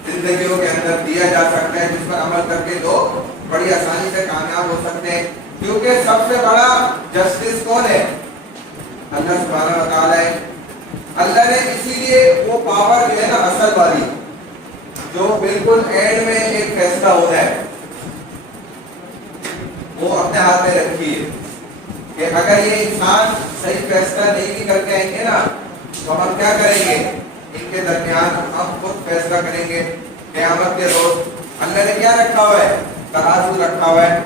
زندگیوں کے اندر دیا جا سکتا ہے, جس پر عمل کر کے لوگ بڑی آسانی سے کامیاب ہو سکتے ہیں. کیونکہ سب سے بڑا جسٹس کون ہے, اللہ سبحانہ وتعالی ہے. اللہ نے اسی لیے وہ پاور جو ہے نا اصل والی, جو بالکل اینڈ میں ایک فیصلہ ہونا ہے وہ اپنے ہاتھ میں رکھیے کہ اگر یہ انسان صحیح فیصلہ نہیں بھی کر کے آئیں گے نا تو ہم کیا کریں گے؟ ان کے درمیان ہم خود فیصلہ کریں گے قیامت کے روز. اللہ نے کیا رکھا ہوا ہے؟ ترازو رکھا ہوا ہے.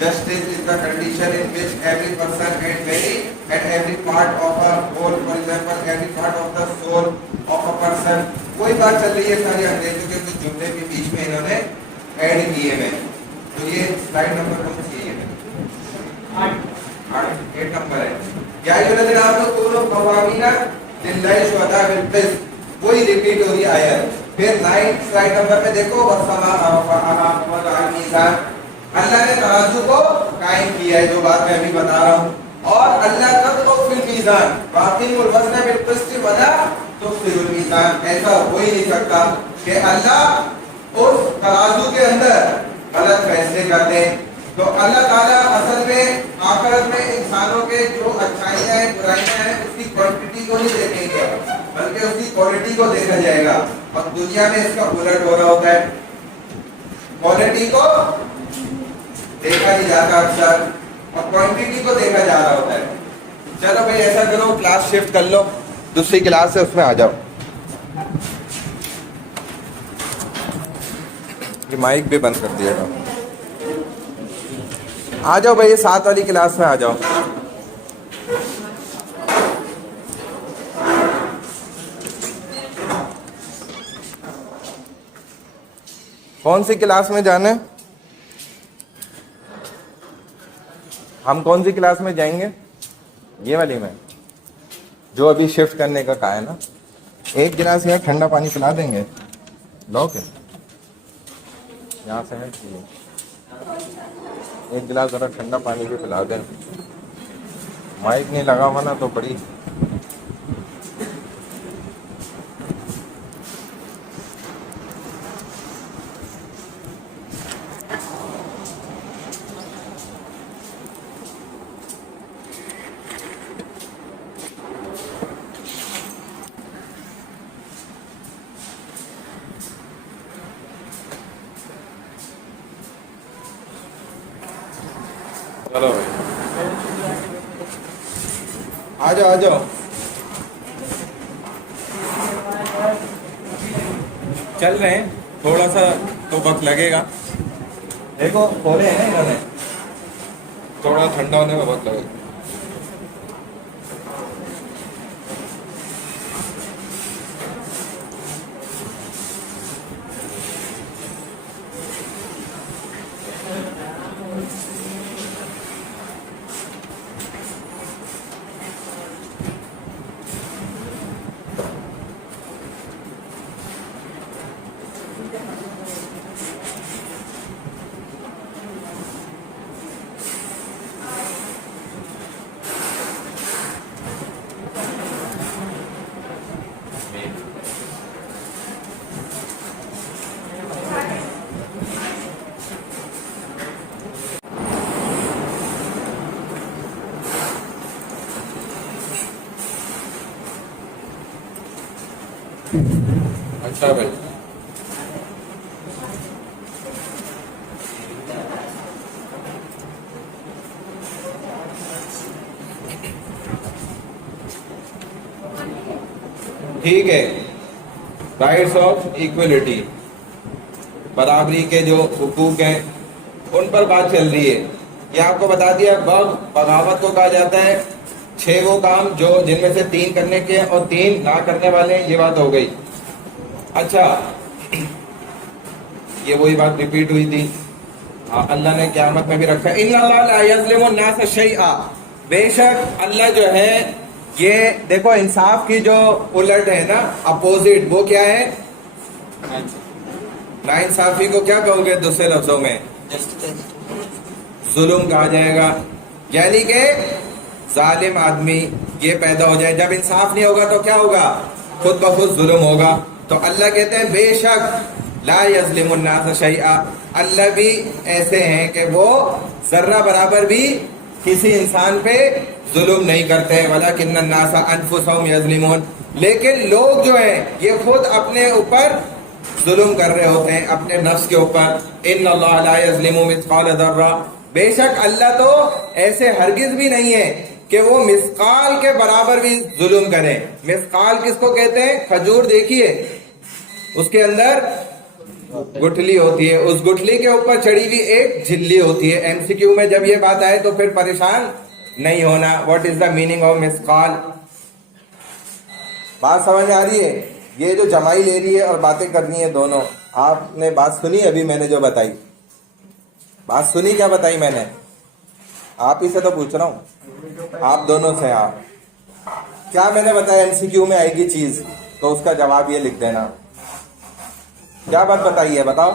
Justice is the condition in which every person and every part of a whole, for example, every part of the soul of a person. کوئی بات چل رہی ہے ساری انگریزوں کے کچھ جملے بھی بیچ میں انہوں نے ایڈ کیے ہیں. تو یہ سلائڈ نمبر کون سی ہے؟ 8 نمبر ہے. یا الذین آمنوا کونوا قوامین للہ شہداء بالقسط. وہی ریپیٹ ہو رہی آیت. پھر 9 سلائڈ نمبر پہ دیکھو والسماء رفعہا الميزان. اللہ نے ترازو کو قائم کیا ہے جو بات میں ابھی بتا رہا ہوں. اور اللہ تطغوا فی المیزان واقیموا الوزن بالقسط ولا تخسروا المیزان. ایسا ہو ہی نہیں سکتا کہ اللہ اس ترازو کے اندر غلط فیصلے کرتے ہیں. تو اللہ تعالیٰ اصل میں آخرت میں انسانوں کے جو اچھائیاں ہیں برائیاں ہیں اس کی کوانٹٹی کو نہیں دیکھیں گے بلکہ اس کی کوالٹی کو دیکھا جائے گا. اور دنیا میں اس کا الٹ ہو رہا ہوتا ہے. کوالٹی کو دیکھا نہیں جاتا اکثر اور کوانٹٹی کو دیکھا جا رہا ہوتا ہے. چلو بھائی ایسا کرو کلاس شفٹ کر لو دوسری کلاس سے اس میں آ جاؤ. یہ مائک بھی بند کر دیا گا. آ جاؤ بھائی 7 والی کلاس میں آ جاؤ. کون سی کلاس میں جانا ہے؟ ہم کون سی کلاس میں جائیں گے؟ یہ والی میں جو ابھی شفٹ کرنے کا کہا ہے نا. ایک گلاس یہاں ٹھنڈا پانی پلا دیں گے. لو کے یہاں سے ایک گلاس ذرا ٹھنڈا پانی بھی پلا دیں. مائک نہیں لگا ہوا نا تو بڑی چلو آ جاؤ آ جاؤ. چل رہے ہیں تھوڑا سا تو وقت لگے گا. دیکھو کھولے ہیں انہوں نے تھوڑا ٹھنڈا ہونے میں وقت لگے گا. اچھا بھائی ٹھیک ہے. رائٹس آف ایکویلٹی برابری کے جو حقوق ہیں ان پر بات چل رہی ہے. یہ آپ کو بتا دیا بغاوت کو کہا جاتا ہے 6 وہ کام جو جن میں سے 3 کرنے کے اور 3 نہ کرنے والے ہیں. یہ بات ہو گئی. اچھا یہ وہی بات ریپیٹ ہوئی تھی. اللہ نے قیامت میں بھی رکھا ان اللہ لا یظلم الناس شیئا. بے شک اللہ جو ہے یہ دیکھو انصاف کی جو الٹ ہے نا اپوزٹ وہ کیا ہے؟ ناانصافی کو کیا کہو گے دوسرے لفظوں میں؟ ظلم کہا جائے گا. یعنی کہ ظالم آدمی یہ پیدا ہو جائے. جب انصاف نہیں ہوگا تو کیا ہوگا؟ خود بخود ظلم ہوگا. تو اللہ کہتے ہیں بے شک لا یظلم الناس شیئا. اللہ بھی ایسے ہیں کہ وہ ذرہ برابر بھی کسی انسان پہ ظلم نہیں کرتے ہیں. وَلَكِنَّ النَّاسَ أَنفُسَهُمْ يَظْلِمُونَ. لیکن لوگ جو ہیں یہ خود اپنے اوپر ظلم کر رہے ہوتے ہیں اپنے نفس کے اوپر. ان اللہ لا یظلم مثقال ذرہ، بے شک اللہ تو ایسے ہرگز بھی نہیں ہے کہ وہ مثقال کے برابر بھی ظلم کرے. مثقال کس کو کہتے ہیں؟ کھجور دیکھیے، اس کے اندر گٹھلی ہوتی ہے، اس گٹھلی کے اوپر چڑھی ہوئی ایک جھلی ہوتی ہے. ایم سی کیو میں جب یہ بات آئے تو پھر پریشان نہیں ہونا. What is the meaning of مثقال؟ بات سمجھ آ رہی ہے؟ یہ جو جمائی لے رہی ہے اور باتیں کرنی ہے دونوں. آپ نے بات سنی ابھی میں نے جو بتائی؟ بات سنی کیا بتائی میں نے؟ آپ ہی سے تو پوچھ رہا ہوں، آپ دونوں سے. آپ کیا میں نے بتایا ایم سی کیو میں آئے گی چیز تو اس کا جواب یہ لکھ دینا. کیا بات بتائی ہے بتاؤ؟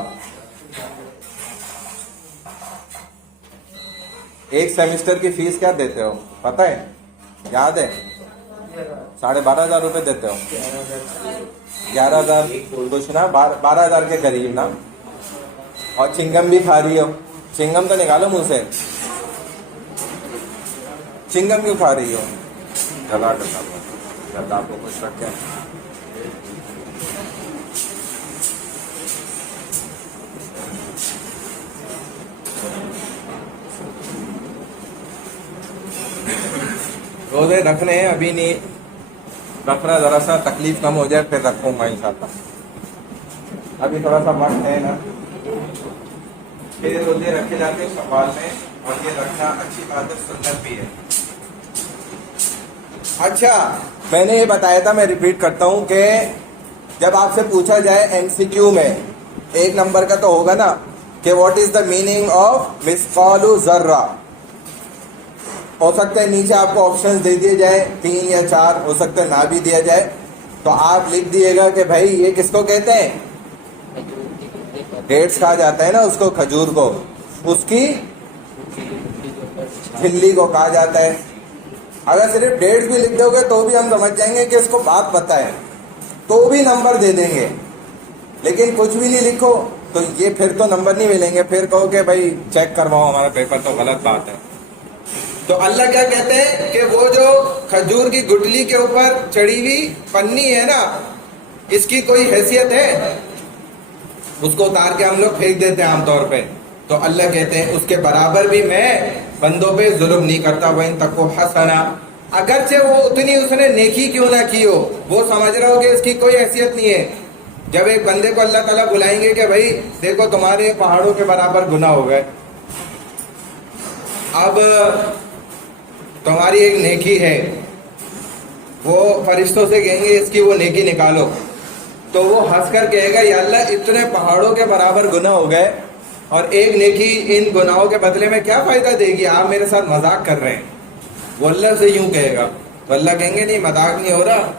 ایک سیمسٹر کی فیس کیا دیتے ہو پتہ ہے؟ یاد ہے؟ 12,500 روپے دیتے ہو. 11,000 کچھ نا، 12,000 کے قریب نا. اور چنگم بھی کھا رہی ہو. چنگم تو نکالو منہ سے. چنگم کیوں کھا رہی ہو؟ جلا کرتا آپ کو خوش رکھے. روزے رکھنے ہیں، ابھی نہیں رکھ رہا، ذرا سا تکلیف کم ہو جائے پھر رکھوں گا انشاءاللہ. ابھی تھوڑا سا وقت ہے نا. پھر روزے رکھے جاتے ہیں شوال میں، اور یہ رکھنا اچھی بات ہے، سنت بھی ہے. اچھا، میں نے یہ بتایا تھا، میں ریپیٹ کرتا ہوں کہ جب آپ سے پوچھا جائے ایم سی کیو میں 1 نمبر کا تو ہوگا نا کہ what is the meaning of مثقال ذرہ. ہو سکتا ہے نیچے آپ کو آپشنز دے دیے جائے 3 یا 4، ہو سکتا ہے نہ بھی دیا جائے. تو آپ لکھ دیے گا کہ بھائی یہ کس کو کہتے ہیں؟ ڈیٹس کہا جاتا ہے نا اس کو، کھجور کو، اس کی جھلی کو کہا جاتا ہے. اگر صرف ڈیٹس بھی لکھ دو گے تو بھی ہم سمجھ جائیں گے کہ اس کو بات پتہ ہے، تو بھی نمبر دے دیں گے. لیکن کچھ بھی نہیں لکھو تو یہ پھر تو نمبر نہیں ملیں گے. پھر کہو کہ بھائی چیک کرواؤ ہمارا پیپر، تو غلط بات ہے. تو اللہ کیا کہتے ہیں کہ وہ جو کھجور کی گٹلی کے اوپر چڑھی ہوئی پنی ہے نا، اس کی کوئی حیثیت ہے؟ اس کو اتار کے ہم لوگ پھینک دیتے ہیں عام طور پہ. تو اللہ کہتے ہیں اس کے برابر بھی میں بندوں پہ ظلم نہیں کرتا. وَإِن تَكُ حَسَنَةً، اگرچہ وہ اتنی اس نے نیکی کیوں نہ کی ہو، وہ سمجھ رہا ہو کہ اس کی کوئی حیثیت نہیں ہے. جب ایک بندے کو اللہ تعالیٰ بلائیں گے کہ بھائی دیکھو تمہارے پہاڑوں کے برابر گناہ ہو گئے، اب تمہاری ایک نیکی ہے، وہ فرشتوں سے کہیں گے اس کی وہ نیکی نکالو، تو وہ ہنس کر کہے گا یا اللہ اتنے پہاڑوں کے برابر گناہ ہو گئے اور ایک نیکی ان گناہوں کے بدلے میں کیا فائدہ دے گی؟ آپ میرے ساتھ مذاق کر رہے ہیں. وہ اللہ سے یوں کہے گا. تو اللہ کہیں گے نہیں، مذاق نہیں ہو رہا.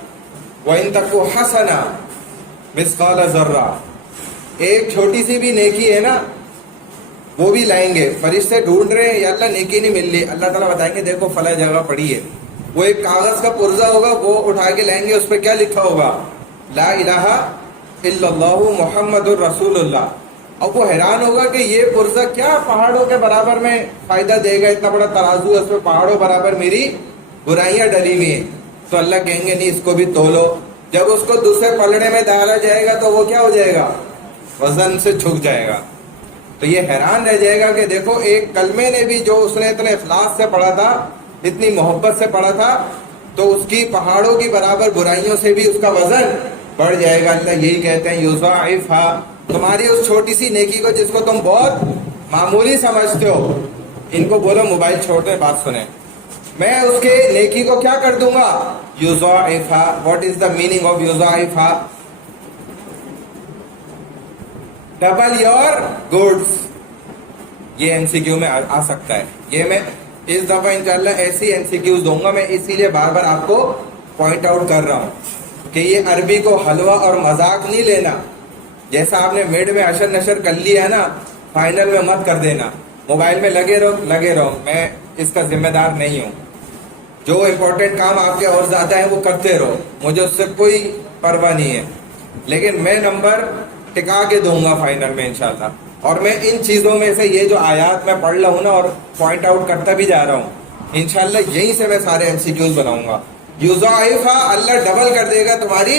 وَإِن تَكُ حَسَنَةً مِثْقَالَ ذَرَّةٍ، ایک چھوٹی سی بھی نیکی ہے نا وہ بھی لائیں گے. فرشتے ڈھونڈ رہے ہیں یا اللہ نیکی نہیں مل رہی، اللہ تعالیٰ بتائیں گے دیکھو فلاں جگہ پڑی ہے. وہ ایک کاغذ کا پرزہ ہوگا، وہ اٹھا کے لائیں گے. اس پہ کیا لکھا ہوگا؟ لا الہ الا اللہ محمد الرسول اللہ. اب وہ حیران ہوگا کہ یہ پرزہ کیا پہاڑوں کے برابر میں فائدہ دے گا، اتنا بڑا ترازو ہے، اس پہ پہاڑوں برابر میری برائیاں ڈلی ہوئی ہیں. تو اللہ کہیں گے نہیں، اس کو بھی تولو. جب اس کو دوسرے پلڑے میں ڈالا جائے گا تو وہ کیا ہو جائے گا؟ وزن سے جھک جائے گا. تو یہ حیران رہ جائے گا کہ دیکھو ایک کلمے نے بھی جو اس نے اتنے اخلاص سے پڑھا تھا، اتنی محبت سے پڑھا تھا، تو اس کی پہاڑوں کی برابر برائیوں سے بھی اس کا وزن بڑھ جائے گا. اللہ یہی کہتے ہیں یضاعفھا، تمہاری اس چھوٹی سی نیکی کو جس کو تم بہت معمولی سمجھتے ہو، ان کو بولو موبائل چھوڑ دیں، بات سنیں، میں اس کے نیکی کو کیا کر دوں گا؟ یضاعفھا. What is the meaning of یضاعفھا؟ Double your goods. یہ ایم سی کیو میں آ سکتا ہے. یہ میں اس دفعہ انشاءاللہ ایسی ایم سی کیوز دوں گا. میں اسی لیے بار بار آپ کو پوائنٹ آؤٹ کر رہا ہوں کہ یہ عربی کو حلوہ اور مذاق نہیں لینا. جیسا آپ نے مڈ میں اشر نشر کر لیا ہے نا، فائنل میں مت کر دینا. موبائل میں لگے رہو، میں اس کا ذمہ دار نہیں ہوں. جو امپورٹنٹ کام آپ کے اور زیادہ ہیں وہ کرتے رہو، مجھے اس سے کوئی پرواہ نہیں ہے. لیکن میں نمبر ٹکا کے دوں گا فائنل میں انشاءاللہ. اور میں ان چیزوں میں سے یہ جو آیات میں پڑھ رہا ہوں نا اور پوائنٹ آؤٹ کرتا بھی جا رہا ہوں، انشاءاللہ یہیں سے میں سارے ایم سی کیوز بناؤں گا. یضاعفھا، اللہ ڈبل کر دے گا تمہاری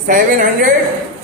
700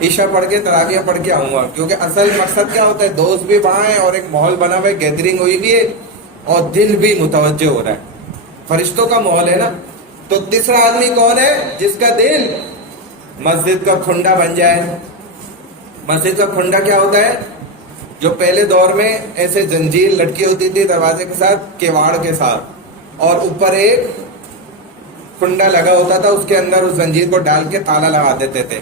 عشاء پڑھ کے تراویح پڑھ کے آؤں گا، کیونکہ اصل مقصد کیا ہوتا ہے، دوست بھی وہاں ہیں اور ایک ماحول بنا ہوا ہے، گیدرنگ ہوئی بھی ہے اور دل بھی متوجہ ہو رہا ہے، فرشتوں کا ماحول ہے نا۔ تو تیسرا آدمی کون ہے؟ جس کا دل مسجد کا کھنڈا بن جائے۔ مسجد کا کھنڈا کیا ہوتا ہے؟ جو پہلے دور میں ایسے زنجیر لٹکی ہوتی تھی دروازے کے ساتھ، کیواڑ کے ساتھ، اور اوپر ایک کنڈا لگا ہوتا تھا، اس کے اندر اس زنجیر کو ڈال کے تالا لگا دیتے تھے،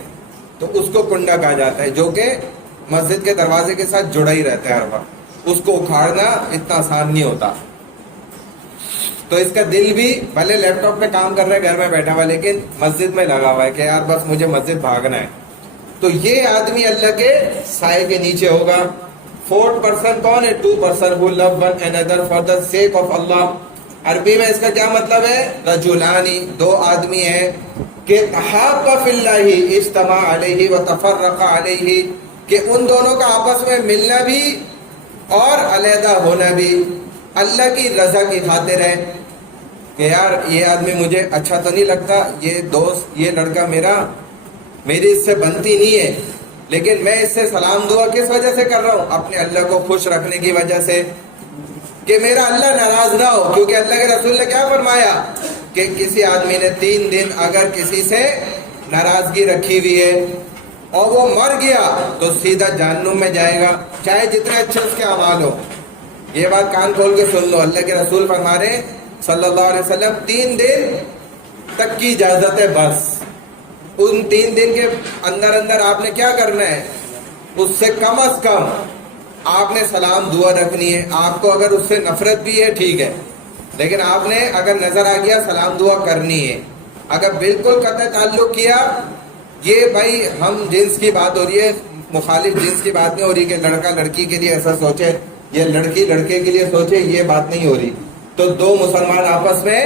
تو اس کو کنڈا کہا جاتا ہے، جو کہ مسجد کے دروازے کے ساتھ جڑا ہی رہتا ہے ہر وقت، اس کو اکھاڑنا اتنا آسان نہیں ہوتا۔ تو اس کا دل بھی بھلے لیپ ٹاپ پہ کام کر رہا ہے گھر میں بیٹھا ہوا، لیکن مسجد میں لگا ہوا ہے کہ یار بس مجھے مسجد بھاگنا ہے، تو یہ آدمی اللہ کے سائے کے نیچے ہوگا۔ 4% کون ہے؟ 2% who love one another for the sake of Allah۔ عربی میں اس کا کیا مطلب ہے؟ رجلانی، دو آدمی ہیں کہ تحابا فی اللہ اجتمع علیہ وتفرق علیہ، کہ ان دونوں کا آپس میں ملنا بھی اور علیحدہ ہونا بھی اللہ کی رضا کی خاطر ہے، کہ یار یہ آدمی مجھے اچھا تو نہیں لگتا، یہ دوست، یہ لڑکا میری اس سے بنتی نہیں ہے، لیکن میں اس سے سلام دعا کس وجہ سے کر رہا ہوں؟ اپنے اللہ کو خوش رکھنے کی وجہ سے، کہ میرا اللہ ناراض نہ ہو، کیونکہ اللہ کے رسول نے کیا فرمایا کہ کسی آدمی نے 3 دن اگر کسی سے ناراضگی رکھی ہوئی ہے اور وہ مر گیا تو سیدھا جہنم میں جائے گا، چاہے جتنے اچھے اس کے اعمال ہو۔ یہ بات کان کھول کے سن لو، اللہ کے رسول فرما رہے ہیں صلی اللہ علیہ وسلم 3 دن تک کی اجازت ہے بس، ان 3 دن کے اندر آپ نے کیا کرنا ہے؟ اس سے کم از کم آپ نے سلام دعا رکھنی ہے، آپ کو اگر اس سے نفرت بھی ہے ٹھیک ہے، لیکن آپ نے اگر نظر آ گیا سلام دعا کرنی ہے۔ اگر بالکل قطع تعلق کیا، یہ بھائی ہم جنس کی بات ہو رہی ہے، مخالف جنس کی بات نہیں ہو رہی کہ لڑکا لڑکی کے لیے ایسا سوچے یا لڑکی لڑکے کے لیے سوچے، یہ بات نہیں ہو رہی۔ تو دو مسلمان آپس میں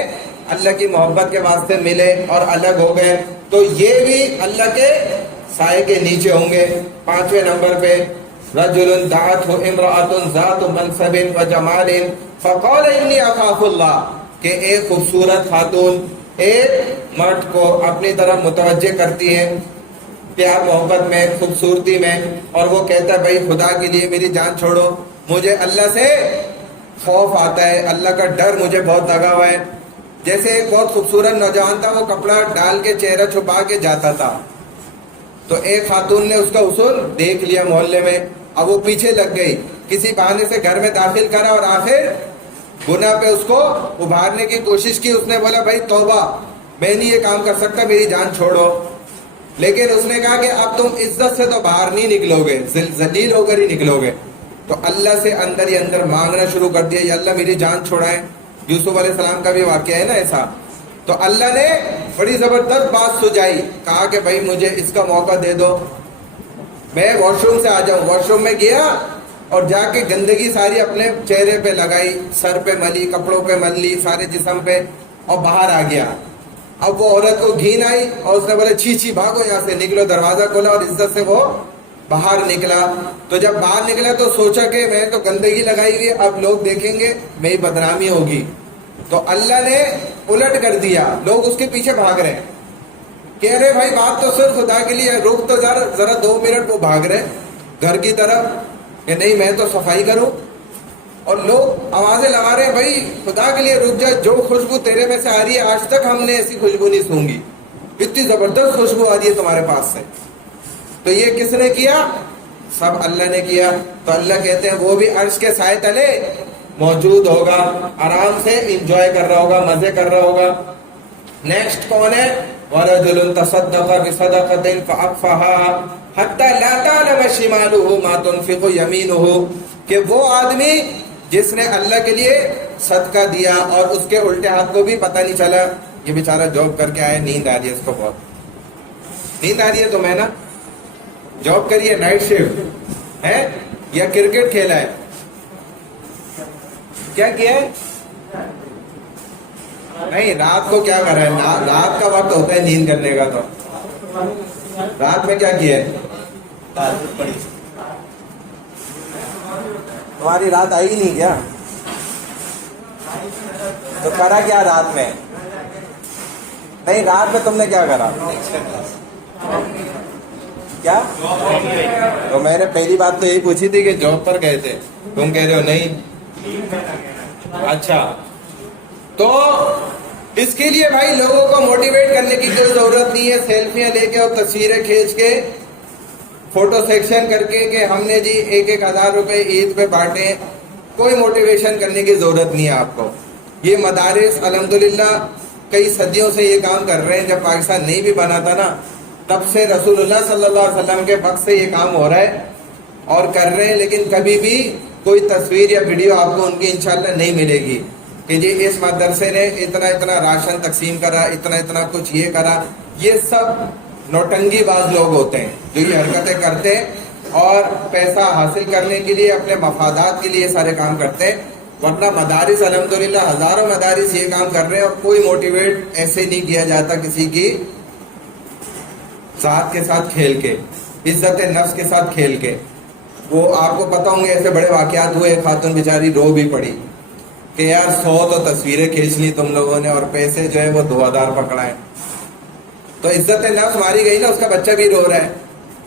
اللہ کی محبت کے واسطے ملے اور الگ ہو گئے، تو یہ بھی اللہ کے سائے کے نیچے ہوں گے۔ 5ویں نمبر پہ رجل دعته امرأة ذات منصب وجمال فقال انی اخاف اللہ، کہ ایک خوبصورت خاتون ایک مرد کو اپنی طرف متوجہ کرتی ہے پیار محبت میں، خوبصورتی میں، اور وہ کہتا ہے بھائی خدا کے لیے میری جان چھوڑو، مجھے اللہ سے خوف آتا ہے، اللہ کا ڈر مجھے بہت لگا ہوا ہے۔ جیسے ایک بہت خوبصورت نوجوان تھا، وہ کپڑا ڈال کے چہرہ چھپا کے جاتا تھا، تو ایک خاتون نے اس کا حسن دیکھ لیا محلے میں، اب وہ پیچھے لگ گئی، کسی بہانے سے گھر میں داخل کرا اور آخر گناہ پہ اس کو ابھارنے کی کوشش کی۔ اس نے بولا بھائی توبہ، میں نہیں یہ کام کر سکتا، میری جان چھوڑو، لیکن اس نے کہا کہ اب تم عزت سے تو باہر نہیں نکلو گے، ذلیل ہو کر ہی نکلو گے۔ تو اللہ سے اندر ہی اندر مانگنا شروع کر دیا، یا اللہ میری جان چھوڑائیں۔ یوسف علیہ السلام کا بھی واقعہ ہے نا ایسا، تو اللہ نے بڑی زبردست بات سجائی، کہا کہ بھائی مجھے اس کا موقع دے دو، میں واش روم سے آ جاؤں۔ واش روم میں گیا اور جا کے گندگی ساری اپنے چہرے پہ لگائی، سر پہ ملی، کپڑوں پہ مل لی، سارے جسم پہ، اور باہر آ گیا۔ اب وہ عورت کو گھین آئی اور اس نے بولے چھی چھی بھاگو یہاں سے، نکلو، دروازہ کھولا اور عزت سے وہ باہر نکلا۔ تو جب باہر نکلا تو سوچا کہ میں تو گندگی لگائی ہوئی ہے، اب لوگ دیکھیں گے میری بدنامی ہوگی، تو اللہ نے الٹ کر دیا، لوگ اس کے پیچھے بھاگ رہے ہیں کہ ارے بھائی بات تو صرف خدا کے لیے، رک تو ذرا 2 منٹ۔ وہ بھاگ رہے گھر کی طرف کہ نہیں میں تو صفائی کروں، اور لوگ آوازیں لگا رہے ہیں بھائی خدا کے لیے رک جا، جو خوشبو تیرے میں سے آ رہی ہے آج تک ہم نے ایسی خوشبو نہیں سونگی، اتنی زبردست خوشبو آ رہی ہے تمہارے پاس سے۔ تو یہ کس نے کیا؟ سب اللہ نے کیا۔ تو اللہ کہتے ہیں وہ بھی عرش کے سائے تلے موجود ہوگا، آرام سے انجوائے کر رہا ہوگا، مزے کر رہا ہوگا۔ نیکسٹ کون ہے؟ وَرَجُلٌ تَصَدَّقَ بِصَدَقَةٍ فَأَخْفَاهَا حَتَّى لَا تَعْلَمَ شِمَالُهُ مَا تُنْفِقُ يَمِينُهُ، کہ وہ آدمی جس نے اللہ کے لیے صدقہ دیا اور اس کے الٹے ہاتھ کو بھی پتہ نہیں چلا، یہ بیچارہ جاب کر کے آیا، نیند آ رہی ہے اس کو، بہت نیند آ رہی ہے، تو میں نا جاب کری ہے، نائٹ شفٹ ہے یا کرکٹ کھیلا ہے، کیا کیا ہے؟ نہیں، رات کو کیا کر رہا ہے؟ رات کا وقت ہوتا ہے نیند کرنے کا، تو رات میں کیا کیا ہے؟ تمہاری رات آئی نہیں کیا؟ تو کرا کیا رات میں؟ نہیں، رات میں تم نے کیا کرا؟ کیا؟ تو میں نے پہلی بات تو یہی پوچھی تھی کہ جاب پر گئے تھے، تم کہہ رہے ہو نہیں۔ اچھا، تو اس کے لیے بھائی لوگوں کو موٹیویٹ کرنے کی کوئی ضرورت نہیں ہے سیلفیاں لے کے اور تصویریں کھینچ کے فوٹو سیکشن کر کے کہ ہم نے جی 1,000 روپے عید پہ بانٹے۔ کوئی موٹیویشن کرنے کی ضرورت نہیں ہے آپ کو۔ یہ مدارس الحمدللہ کئی صدیوں سے یہ کام کر رہے ہیں، جب پاکستان نہیں بھی بنا تھا نا تب سے رسول اللہ صلی اللہ علیہ وسلم کے وقت سے یہ کام ہو رہا ہے اور کر رہے ہیں، لیکن کبھی بھی کوئی تصویر یا ویڈیو آپ کو ان کی انشاءاللہ نہیں ملے گی کہ جی اس مدرسے نے اتنا اتنا راشن تقسیم کرا، اتنا اتنا کچھ یہ کرا۔ یہ سب نوٹنگی باز لوگ ہوتے ہیں جو یہ حرکتیں کرتے ہیں اور پیسہ حاصل کرنے کے لیے، اپنے مفادات کے لیے سارے کام کرتے ہیں۔ ورنہ مدارس الحمدللہ ہزاروں مدارس یہ کام کر رہے ہیں اور کوئی موٹیویٹ ایسے نہیں کیا جاتا کسی کی ذات کے ساتھ کھیل کے، عزت نفس کے ساتھ کھیل کے۔ وہ آپ کو پتہ ہوں گے ایسے بڑے واقعات ہوئے، خاتون بیچاری رو بھی پڑی کہ یار 100 تو تصویریں کھینچ لی تم لوگوں نے اور پیسے جو ہے وہ 2,000 پکڑائے۔ تو عزت نفس ماری گئی نا، اس کا بچہ بھی رو رہا ہے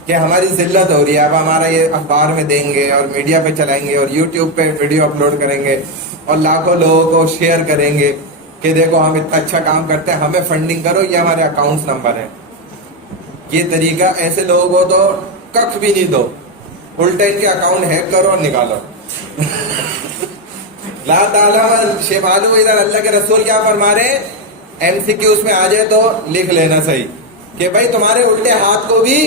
کہ ہماری ذلت ہو رہی ہے، اب ہمارا یہ اخبار میں دیں گے اور میڈیا پہ چلائیں گے اور یوٹیوب پہ ویڈیو اپلوڈ کریں گے اور لاکھوں لوگوں کو شیئر کریں گے کہ دیکھو ہم اتنا اچھا کام کرتے ہیں، ہمیں فنڈنگ کرو، یہ ہمارے اکاؤنٹس نمبر ہے۔ یہ طریقہ ایسے لوگوں کو تو کخ بھی نہیں دو، الٹا ان کے اکاؤنٹ ہیک کرو اور نکالو۔ لا تعالیٰ شیفالو ادھر اللہ کے رسول کیا فرما رہے ہیں، MCQs میں آ جائے تو لکھ لینا صحیح کہ بھائی تمہارے الٹے ہاتھ کو بھی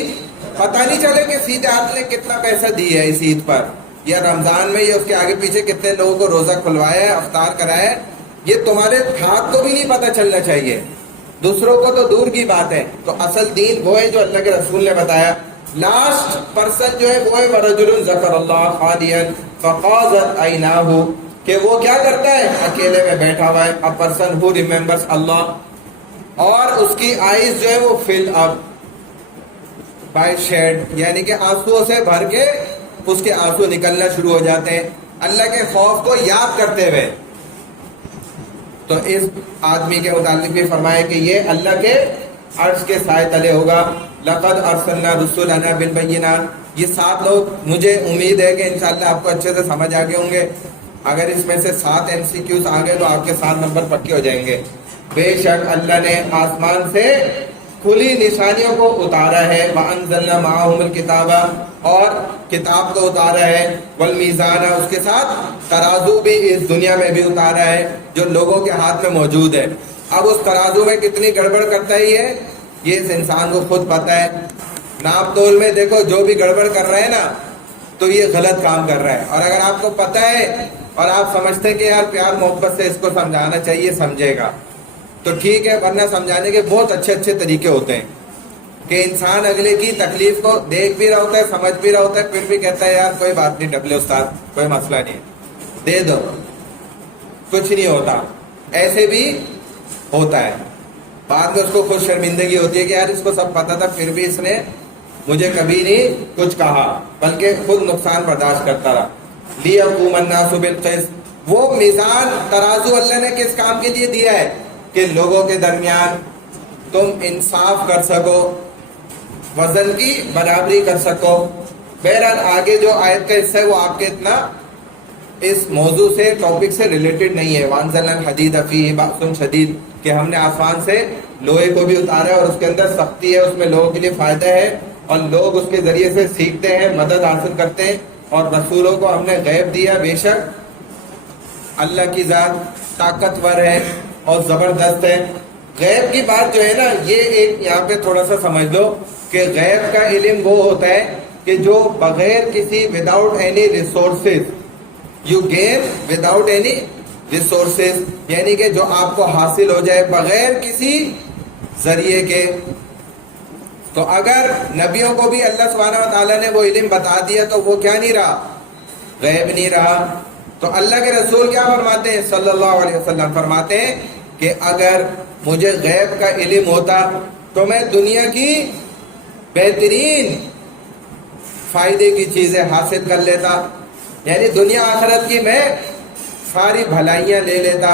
پتہ نہیں چلے کہ سیدھے ہاتھ نے کتنا پیسہ دیا ہے اس عید پر یا رمضان میں یا اس کے آگے پیچھے کتنے لوگوں کو روزہ کھلوایا ہے، افطار کرایا ہے، یہ تمہارے ہاتھ کو بھی نہیں پتہ چلنا چاہیے، دوسروں کو تو دور کی بات ہے۔ تو اصل دین وہ ہے جو اللہ کے رسول نے بتایا۔ لاسٹ پرسن جو ہے وہ ہے وَرَجُلٌ ذَكَرَ اللَّهَ خَالِيًا فَقَاضَتْ عَيْنَاهُ، کہ وہ کیا کرتا ہے، اکیلے میں بیٹھا ہوا ہے، a person who remembers اللہ، اور اس کی آئیز جو ہے وہ fill up by shed، یعنی کہ آنسوؤں سے بھر کے اس کے آنسو نکلنا شروع ہو جاتے ہیں اللہ کے خوف کو یاد کرتے ہوئے۔ تو اس آدمی کے متعلق بھی فرمایا کہ یہ اللہ کے عرش کے سائے تلے ہوگا۔ لَقَدْ أَرْسَلْنَا رُسُلَنَا بِالْبَيِّنَاتِ، یہ 7 لوگ مجھے امید ہے کہ انشاءاللہ آپ کو اچھے سے سمجھ آگے ہوں گے۔ اگر اس میں سے 7 MCQs آ گئے تو آپ کے 7 نمبر پکے ہو جائیں گے۔ بے شک اللہ نے آسمان سے کھلی نشانیوں کو اتارا ہے، وَأَنزَلْنَا مَعَهُمُ الْكِتَابَ، اور کتاب کو اتارا ہے، وَالْمِيزَانَ، اس کے ساتھ ترازو بھی اس دنیا میں بھی اتارا ہے جو لوگوں کے ہاتھ میں موجود ہے۔ اب اس ترازو میں کتنی گڑبڑ کرتا ہے یہ اس انسان کو خود پتہ ہے۔ ناپ تول میں دیکھو جو بھی گڑبڑ کر رہا ہے نا تو یہ غلط کام کر رہا ہے، اور اگر آپ کو پتہ ہے اور آپ سمجھتے ہیں کہ یار پیار محبت سے اس کو سمجھانا چاہیے، سمجھے گا تو ٹھیک ہے، ورنہ سمجھانے کے بہت اچھے اچھے طریقے ہوتے ہیں کہ انسان اگلے کی تکلیف کو دیکھ بھی رہا ہوتا ہے، سمجھ بھی رہا ہوتا ہے، پھر بھی کہتا ہے یار کوئی بات نہیں ڈبلے استاد، کوئی مسئلہ نہیں ہے، دے دو، کچھ نہیں ہوتا۔ ایسے بھی ہوتا ہے، بعد میں اس کو خود شرمندگی ہوتی ہے کہ یار اس کو سب پتہ تھا پھر بھی اس نے مجھے کبھی نہیں کچھ کہا، بلکہ خود نقصان برداشت کرتا رہا۔ لِيَقُومَ النَّاسُ بِالْقِسْطِ، وہ میزان ترازو اللہ نے کس کام کے لیے دیا ہے کہ لوگوں کے درمیان تم انصاف کر سکو، وزن کی برابری کر سکو۔ بہرحال آگے جو آیت کا حصہ ہے وہ آپ کے اتنا اس موضوع سے ٹاپک سے ریلیٹڈ نہیں ہے۔ وَأَنزَلْنَا الْحَدِيدَ فِيهِ بَأْسٌ شَدِيدٌ، کہ ہم نے آسمان سے لوہے کو بھی اتارا ہے اور اس کے اندر سختی ہے، اس میں لوگوں کے لیے فائدہ ہے اور لوگ اس کے ذریعے سے سیکھتے ہیں، مدد حاصل کرتے ہیں، اور رسولوں کو ہم نے غیب دیا۔ بے شک اللہ کی ذات طاقتور ہے اور زبردست ہے۔ غیب کی بات جو ہے نا، یہ ایک یہاں پہ تھوڑا سا سمجھ لو کہ غیب کا علم وہ ہوتا ہے کہ جو بغیر کسی without any resources, you gain without any resources, یعنی کہ جو آپ کو حاصل ہو جائے بغیر کسی ذریعے کے۔ تو اگر نبیوں کو بھی اللہ سبحانہ و تعالیٰ نے وہ علم بتا دیا تو وہ کیا نہیں رہا، غیب نہیں رہا۔ تو اللہ کے رسول کیا فرماتے ہیں صلی اللہ علیہ وسلم، فرماتے ہیں کہ اگر مجھے غیب کا علم ہوتا تو میں دنیا کی بہترین فائدے کی چیزیں حاصل کر لیتا، یعنی دنیا آخرت کی میں ساری بھلائیاں لے لیتا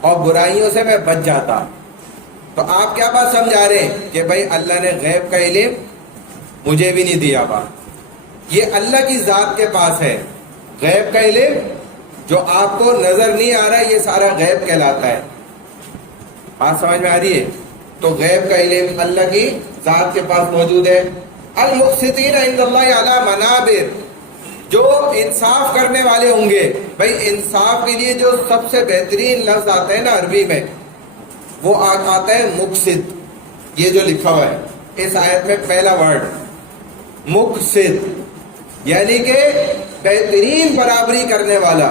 اور برائیوں سے میں بچ جاتا۔ تو آپ کیا بات سمجھا رہے ہیں کہ بھائی اللہ نے غیب کا علم مجھے بھی نہیں دیا ہوا. یہ اللہ کی ذات کے پاس ہے. غیب کا علم جو آپ کو نظر نہیں آ رہا ہے یہ سارا غیب کہلاتا ہے. بات سمجھ میں آ رہی ہے؟ تو غیب کا علم اللہ کی ذات کے پاس موجود ہے. المقسطین عند اللہ علی منابر، جو انصاف کرنے والے ہوں گے. بھائی انصاف کے لیے جو سب سے بہترین لفظ آتا ہے نا عربی میں، وہ آتا ہے مقسط. یہ جو لکھا ہوا ہے اس آیت میں پہلا ورڈ مقسط، یعنی کہ بہترین برابری کرنے والا.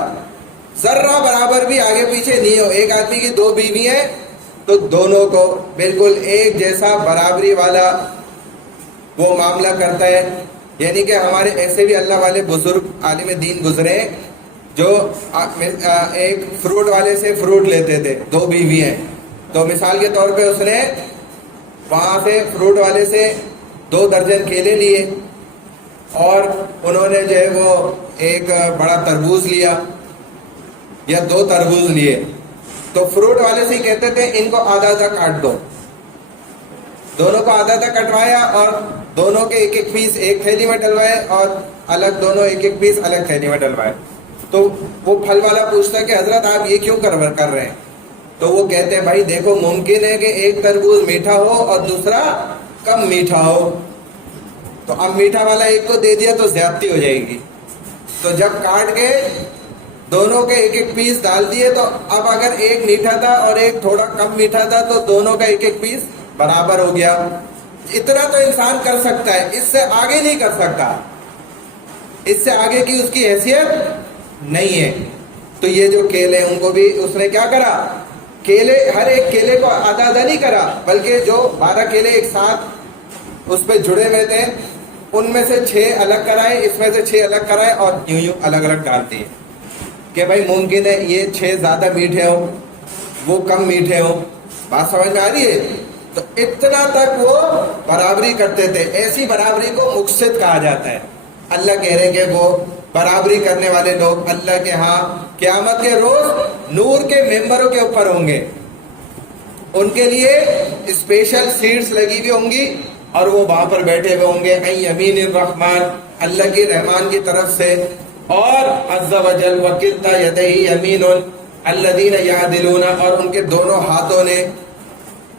ذرہ برابر بھی آگے پیچھے نہیں ہو. ایک آدمی کی 2 بیوی ہیں تو دونوں کو بالکل ایک جیسا برابری والا وہ معاملہ کرتا ہے. یعنی کہ ہمارے ایسے بھی اللہ والے بزرگ عالم دین گزرے جو ایک فروٹ والے سے فروٹ لیتے تھے. 2 بیوی ہیں تو مثال کے طور پہ اس نے وہاں سے فروٹ والے سے 2 درجن کیلے لیے اور انہوں نے جو ہے وہ ایک بڑا تربوز لیا یا 2 تربوز لیے. تو فروٹ والے سے ہی کہتے تھے ان کو آدھا آدھا کاٹ دو. دونوں کو آدھا آدھا کٹوایا اور دونوں کے ایک ایک پیس ایک تھیلی میں ڈلوائے اور الگ دونوں ایک ایک پیس الگ تھیلی میں ڈلوائے. تو وہ پھل والا پوچھتا کہ حضرت آپ یہ کیوں کر رہے ہیں؟ تو وہ کہتے ہیں بھائی دیکھو ممکن ہے کہ ایک تربوز میٹھا ہو اور دوسرا کم میٹھا ہو، تو اب میٹھا والا ایک کو دے دیا تو زیادتی ہو جائے گی. تو جب کاٹ کے دونوں کے ایک ایک پیس ڈال دیے تو اب اگر ایک میٹھا تھا اور ایک تھوڑا کم میٹھا تھا تو دونوں کا ایک ایک پیس برابر ہو گیا. اتنا تو انسان کر سکتا ہے، اس سے آگے نہیں کر سکتا، اس سے آگے کی اس کی حیثیت نہیں ہے. تو یہ جو کیلے ان کو بھی اس نے کیا کرا، کیلے ہر ایک کیلے کو آدھا آدھا نہیں کرا بلکہ جو 12 کیلے ایک ساتھ اس پہ جڑے ہوئے تھے ان میں سے 6 الگ کرائے، اس میں سے 6 الگ کرائے اور یوں الگ الگ ڈال دیے کہ بھائی ممکن ہے یہ 6 زیادہ میٹھے ہوں وہ کم میٹھے ہوں. بات سمجھ میں آ رہی ہے؟ تو اتنا تک وہ برابری کرتے تھے. ایسی برابری کو مقسط کہا جاتا ہے. اللہ کہہ رہے کہ وہ برابری کرنے والے لوگ اللہ کے ہاں قیامت کے روز نور کے ممبروں کے اوپر ہوں گے. ان کے لیے اسپیشل سیٹس لگی ہوئی ہوں گی اور وہ وہاں پر بیٹھے ہوئے ہوں گے یمین الرحمن، اللہ کی رحمان کی طرف سے. اور عز وجل وکلتا یدیہ یمین الذین یعدلون، اور ان کے دونوں ہاتھوں نے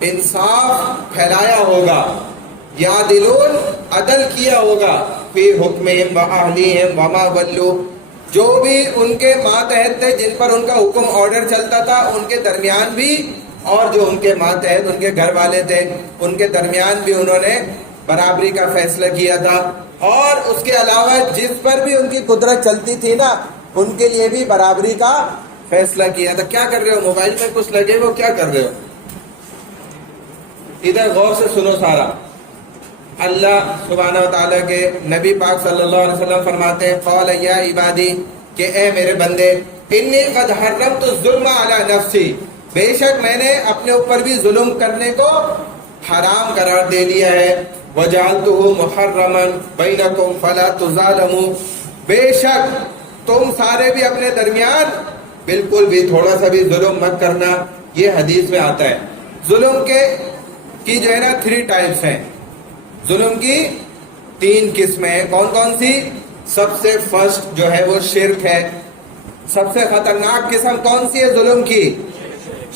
انصاف پھیلایا ہوگا. یعدلون عدل کیا ہوگا. فی حکمہم واہلیہم وما ولوا، جو بھی ان کے ماتحت تھے جن پر ان کا حکم آرڈر چلتا تھا ان کے درمیان بھی، اور جو ان کے ماتحت ان کے گھر والے تھے ان کے درمیان بھی انہوں نے برابری کا فیصلہ کیا تھا. اور اس کے علاوہ جس پر بھی ان کی قدرت چلتی تھی نا ان کے لیے بھی برابری کا فیصلہ کیا تھا. کیا کر رہے ہو؟ موبائل میں کچھ لگے ہو، کیا کر رہے ہو؟ ادھر غور سے سنو سارا. اللہ سبحانہ و تعالیٰ کے نبی پاک صلی اللہ علیہ وسلم فرماتے ہیں قال یا عبادی، کہ اے میرے بندے، انی قد حرمت الظلم علی نفسی، بے شک میں نے اپنے اوپر بھی ظلم کرنے کو حرام قرار دے لیا ہے. وجعلتہ محرما بینکم فلا تظالموا، بے شک تم سارے بھی اپنے درمیان بالکل بھی تھوڑا سا بھی ظلم مت کرنا. یہ حدیث میں آتا ہے. ظلم کی جو ہے نا 3 ٹائپس ہیں. ظلم کی 3 قسمیں ہیں. کون کون سی؟ سب سے فرسٹ جو ہے وہ شرک ہے. سب سے خطرناک قسم کون سی ہے ظلم کی؟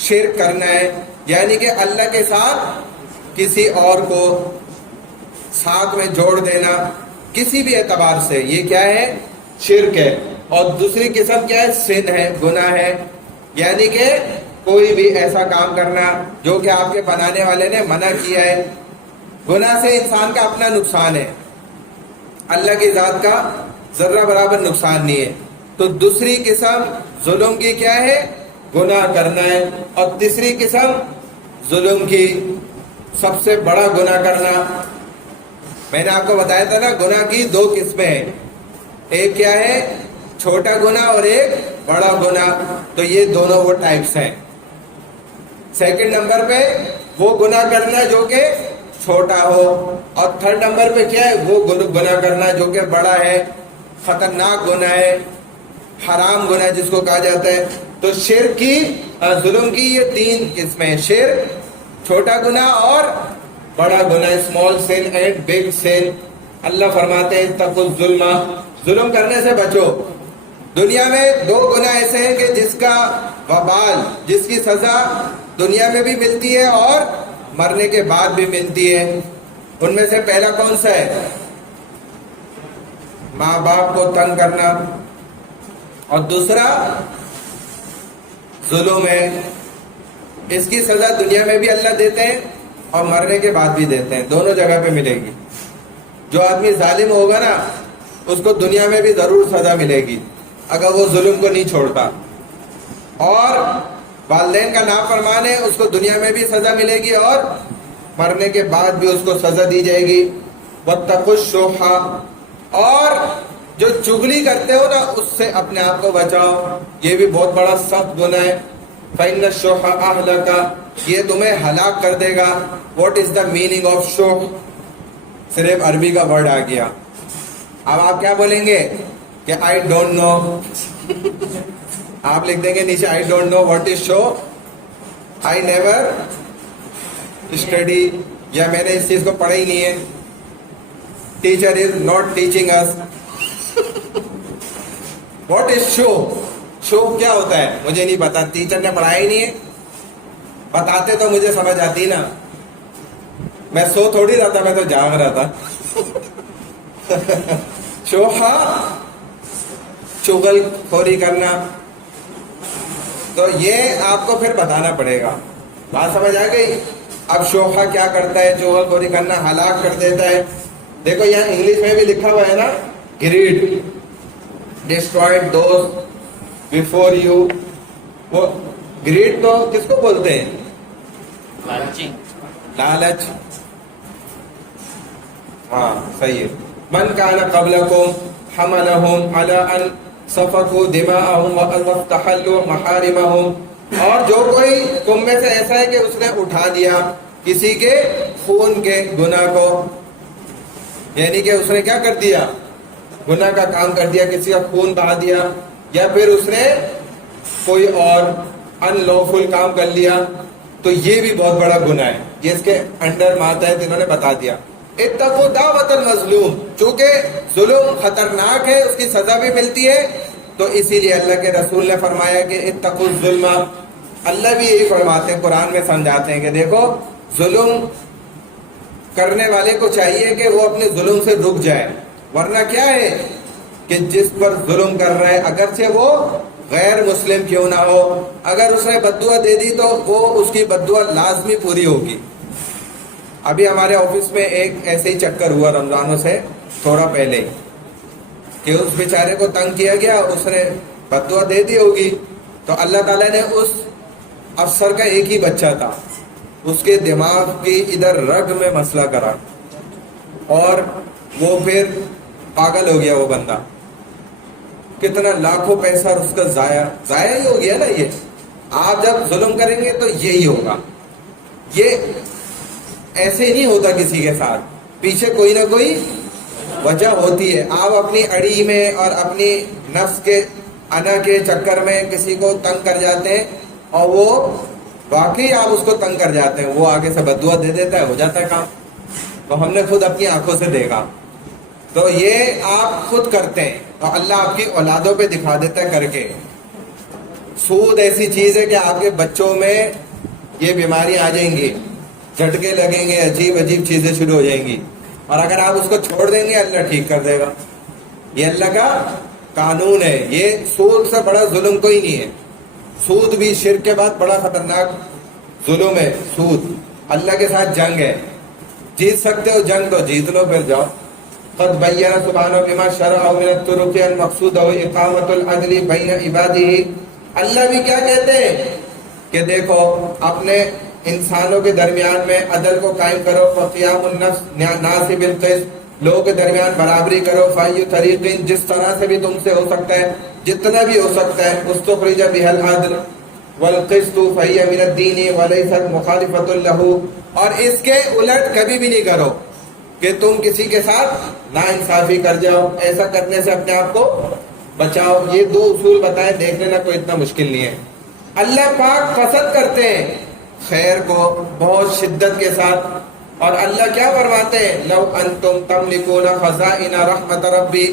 شرک کرنا ہے، یعنی کہ اللہ کے ساتھ کسی اور کو ساتھ میں جوڑ دینا کسی بھی اعتبار سے. یہ کیا ہے؟ شرک ہے. اور دوسری قسم کیا ہے؟ سن ہے، گناہ ہے. یعنی کہ کوئی بھی ایسا کام کرنا جو کہ آپ کے بنانے والے نے منع کیا ہے. گناہ سے انسان کا اپنا نقصان ہے، اللہ کی ذات کا ذرہ برابر نقصان نہیں ہے. تو دوسری قسم ظلم کی کیا ہے؟ گناہ کرنا ہے. اور تیسری قسم ظلم کی سب سے بڑا گناہ کرنا. میں نے آپ کو بتایا تھا نا گناہ کی 2 قسمیں ہیں. ایک کیا ہے؟ چھوٹا گناہ اور ایک بڑا گناہ. تو یہ دونوں وہ ٹائپس ہیں. سیکنڈ نمبر پہ وہ گناہ کرنا جو کہ چھوٹا ہو، اور تھرڈ نمبر پہ کیا ہے؟ وہ گناہ کرنا جو کہ بڑا ہے، خطرناک گناہ ہے، حرام گناہ جس کو کہا جاتا ہے. تو شرک کی ظلم کی یہ 3 قسمیں ہیں. شرک، چھوٹا گناہ اور بڑا گناہ، اسمال سین اینڈ بگ سین. اللہ فرماتے ہیں اتقوا الظلم، ظلم کرنے سے بچو۔ دنیا میں دو گناہ ایسے ہیں کہ جس کا وبال، جس کی سزا دنیا میں بھی ملتی ہے اور مرنے کے بعد بھی ملتی ہے۔ ان میں سے پہلا کون سا ہے؟ ماں باپ کو تنگ کرنا، اور دوسرا ظلم ہے۔ اس کی سزا دنیا میں بھی اللہ دیتے ہیں اور مرنے کے بعد بھی دیتے ہیں، دونوں جگہ پہ ملے گی۔ جو آدمی ظالم ہوگا نا، اس کو دنیا میں بھی ضرور سزا ملے گی اگر وہ ظلم کو نہیں چھوڑتا، اور والدین کا نافرمان ہے، اس کو دنیا میں بھی سزا ملے گی اور مرنے کے بعد بھی اس کو سزا دی جائے گی۔ واتقوا الشح، اور جو چغلی کرتے ہو نا، اس سے اپنے آپ کو بچاؤ، یہ بھی بہت بڑا سخت گناہ ہے۔ فإن الشح أهلك، یہ تمہیں ہلاک کر دے گا۔ What is the meaning of شح؟ صرف عربی کا ورڈ آ گیا۔ اب آپ کیا بولیں گے کہ آئی ڈونٹ نو، آپ لکھ دیں گے نیچے I don't know what is show, I never study, یا میں نے اس چیز کو پڑھا ہی نہیں ہے، teacher is not teaching us. What is شو؟ شو کیا ہوتا ہے مجھے نہیں پتا، ٹیچر نے پڑھایا ہی نہیں ہے، بتاتے تو مجھے سمجھ آتی نا، میں سو تھوڑی رہا تھا، میں تو جاگ رہا تھا۔ شوہا، چغل خوری کرنا، تو یہ آپ کو پھر بتانا پڑے گا۔ بات سمجھ آ گئی؟ اب شوہا کیا کرتا ہے؟ چغل خوری کرنا، ہلاک کر دیتا ہے۔ دیکھو یہاں انگلش میں بھی لکھا ہوا ہے نا، grade, destroyed those before you. وہ گریڈ تو کس کو بولتے ہیں؟ لالچ، ہاں صحیح ہے۔ من کان قبلکم حملہم علی ان سفکوا دماءہم واستحلوا محارمہم، اور جو کوئی تم میں سے ایسا ہے کہ اس نے اٹھا دیا کسی کے خون کے گناہ کو، یعنی کہ اس نے کیا کر دیا؟ گناہ کا کام کر دیا، کسی کا خون بہا دیا، یا پھر اس نے کوئی اور ان لوفل کام کر لیا، تو یہ بھی بہت بڑا گناہ ہے، یہ اس کے انڈر میں آتا ہے، جنہوں نے بتا دیا۔ اتقوا دعوت المظلوم، چونکہ ظلم خطرناک ہے، اس کی سزا بھی ملتی ہے، تو اسی لیے اللہ کے رسول نے فرمایا کہ اتقوا الظلم۔ اللہ بھی یہی فرماتے ہیں، قرآن میں سمجھاتے ہیں کہ دیکھو، ظلم کرنے والے کو چاہیے کہ وہ اپنے ظلم سے رک جائے، ورنہ کیا ہے کہ جس پر ظلم کر رہا ہے، اگرچہ وہ غیر مسلم کیوں نہ ہو، اگر اس نے بددعا دے دی تو وہ اس کی بددعا لازمی پوری ہوگی۔ ابھی ہمارے آفس میں ایک ایسے ہی چکر ہوا رمضانوں سے تھوڑا پہلے، کہ اس بیچارے کو تنگ کیا گیا، اس نے بددعا دے دی ہوگی، تو اللہ تعالیٰ نے اس افسر کا ایک ہی بچہ تھا، اس کے دماغ کی ادھر رگ میں مسئلہ کرا، اور وہ پھر پاگل ہو گیا وہ بندہ، کتنا لاکھوں پیسہ اس کا ضائع ہی ہو گیا نا۔ یہ آپ جب ظلم کریں گے تو یہی ہوگا، یہ ایسے نہیں ہوتا کسی کے ساتھ، پیچھے کوئی نہ کوئی وجہ ہوتی ہے۔ آپ اپنی اڑی میں اور اپنی نفس کے انا کے چکر میں کسی کو تنگ کر جاتے ہیں، اور وہ واقعی آپ اس کو تنگ کر جاتے ہیں، وہ آگے سے بددعا دے دیتا ہے، ہو جاتا ہے کام۔ تو ہم نے خود اپنی آنکھوں سے دیکھا، تو یہ آپ خود کرتے ہیں تو اللہ آپ کی اولادوں پہ دکھا دیتا ہے کر کے۔ سود ایسی چیز ہے کہ آپ کے بچوں میں یہ بیماریاں آ جائیں گی، جھٹکے لگیں گے، عجیب عجیب چیزیں شروع ہو جائیں گی، اور اگر آپ اس کو چھوڑ دیں گے اللہ ٹھیک کر دے گا۔ یہ اللہ کا قانون ہے، یہ سود سے بڑا ظلم کوئی نہیں ہے۔ سود بھی شرک کے بعد بڑا خطرناک ظلم ہے سود، اللہ کے ساتھ جنگ ہے۔ جیت سکتے ہو جنگ تو جیت لو، پھر جاؤ۔ قد بین سبحانہ بما شرع من الطرق المقصود اقامت العدل بین عبادہ۔ اللہ بھی کیا کہتے ہیں کہ دیکھو، اپنے انسانوں کے درمیان میں عدل کو قائم کرو، وقیام النفس ناس بالقسط، لوگوں کے درمیان برابری کرو، فای طریق، جس طرح سے بھی تم سے ہو سکتا ہے، جتنا بھی ہو سکتا ہے، استخرج بہ العدل والقسط فہی من الدین ولیست مخالفۃ لہ، اور اس کے الٹ کبھی بھی نہیں کرو کہ تم کسی کے ساتھ ناانصافی کر جاؤ، ایسا کرنے سے اپنے آپ کو بچاؤ۔ یہ دو اصول بتائے، دیکھ لینا، کوئی اتنا مشکل نہیں ہے۔ اللہ پاک پسند کرتے ہیں خیر کو بہت شدت کے ساتھ، اور اللہ کیا فرماتے ہیں؟ لو انتم تملکون خزائن رحمت ربی،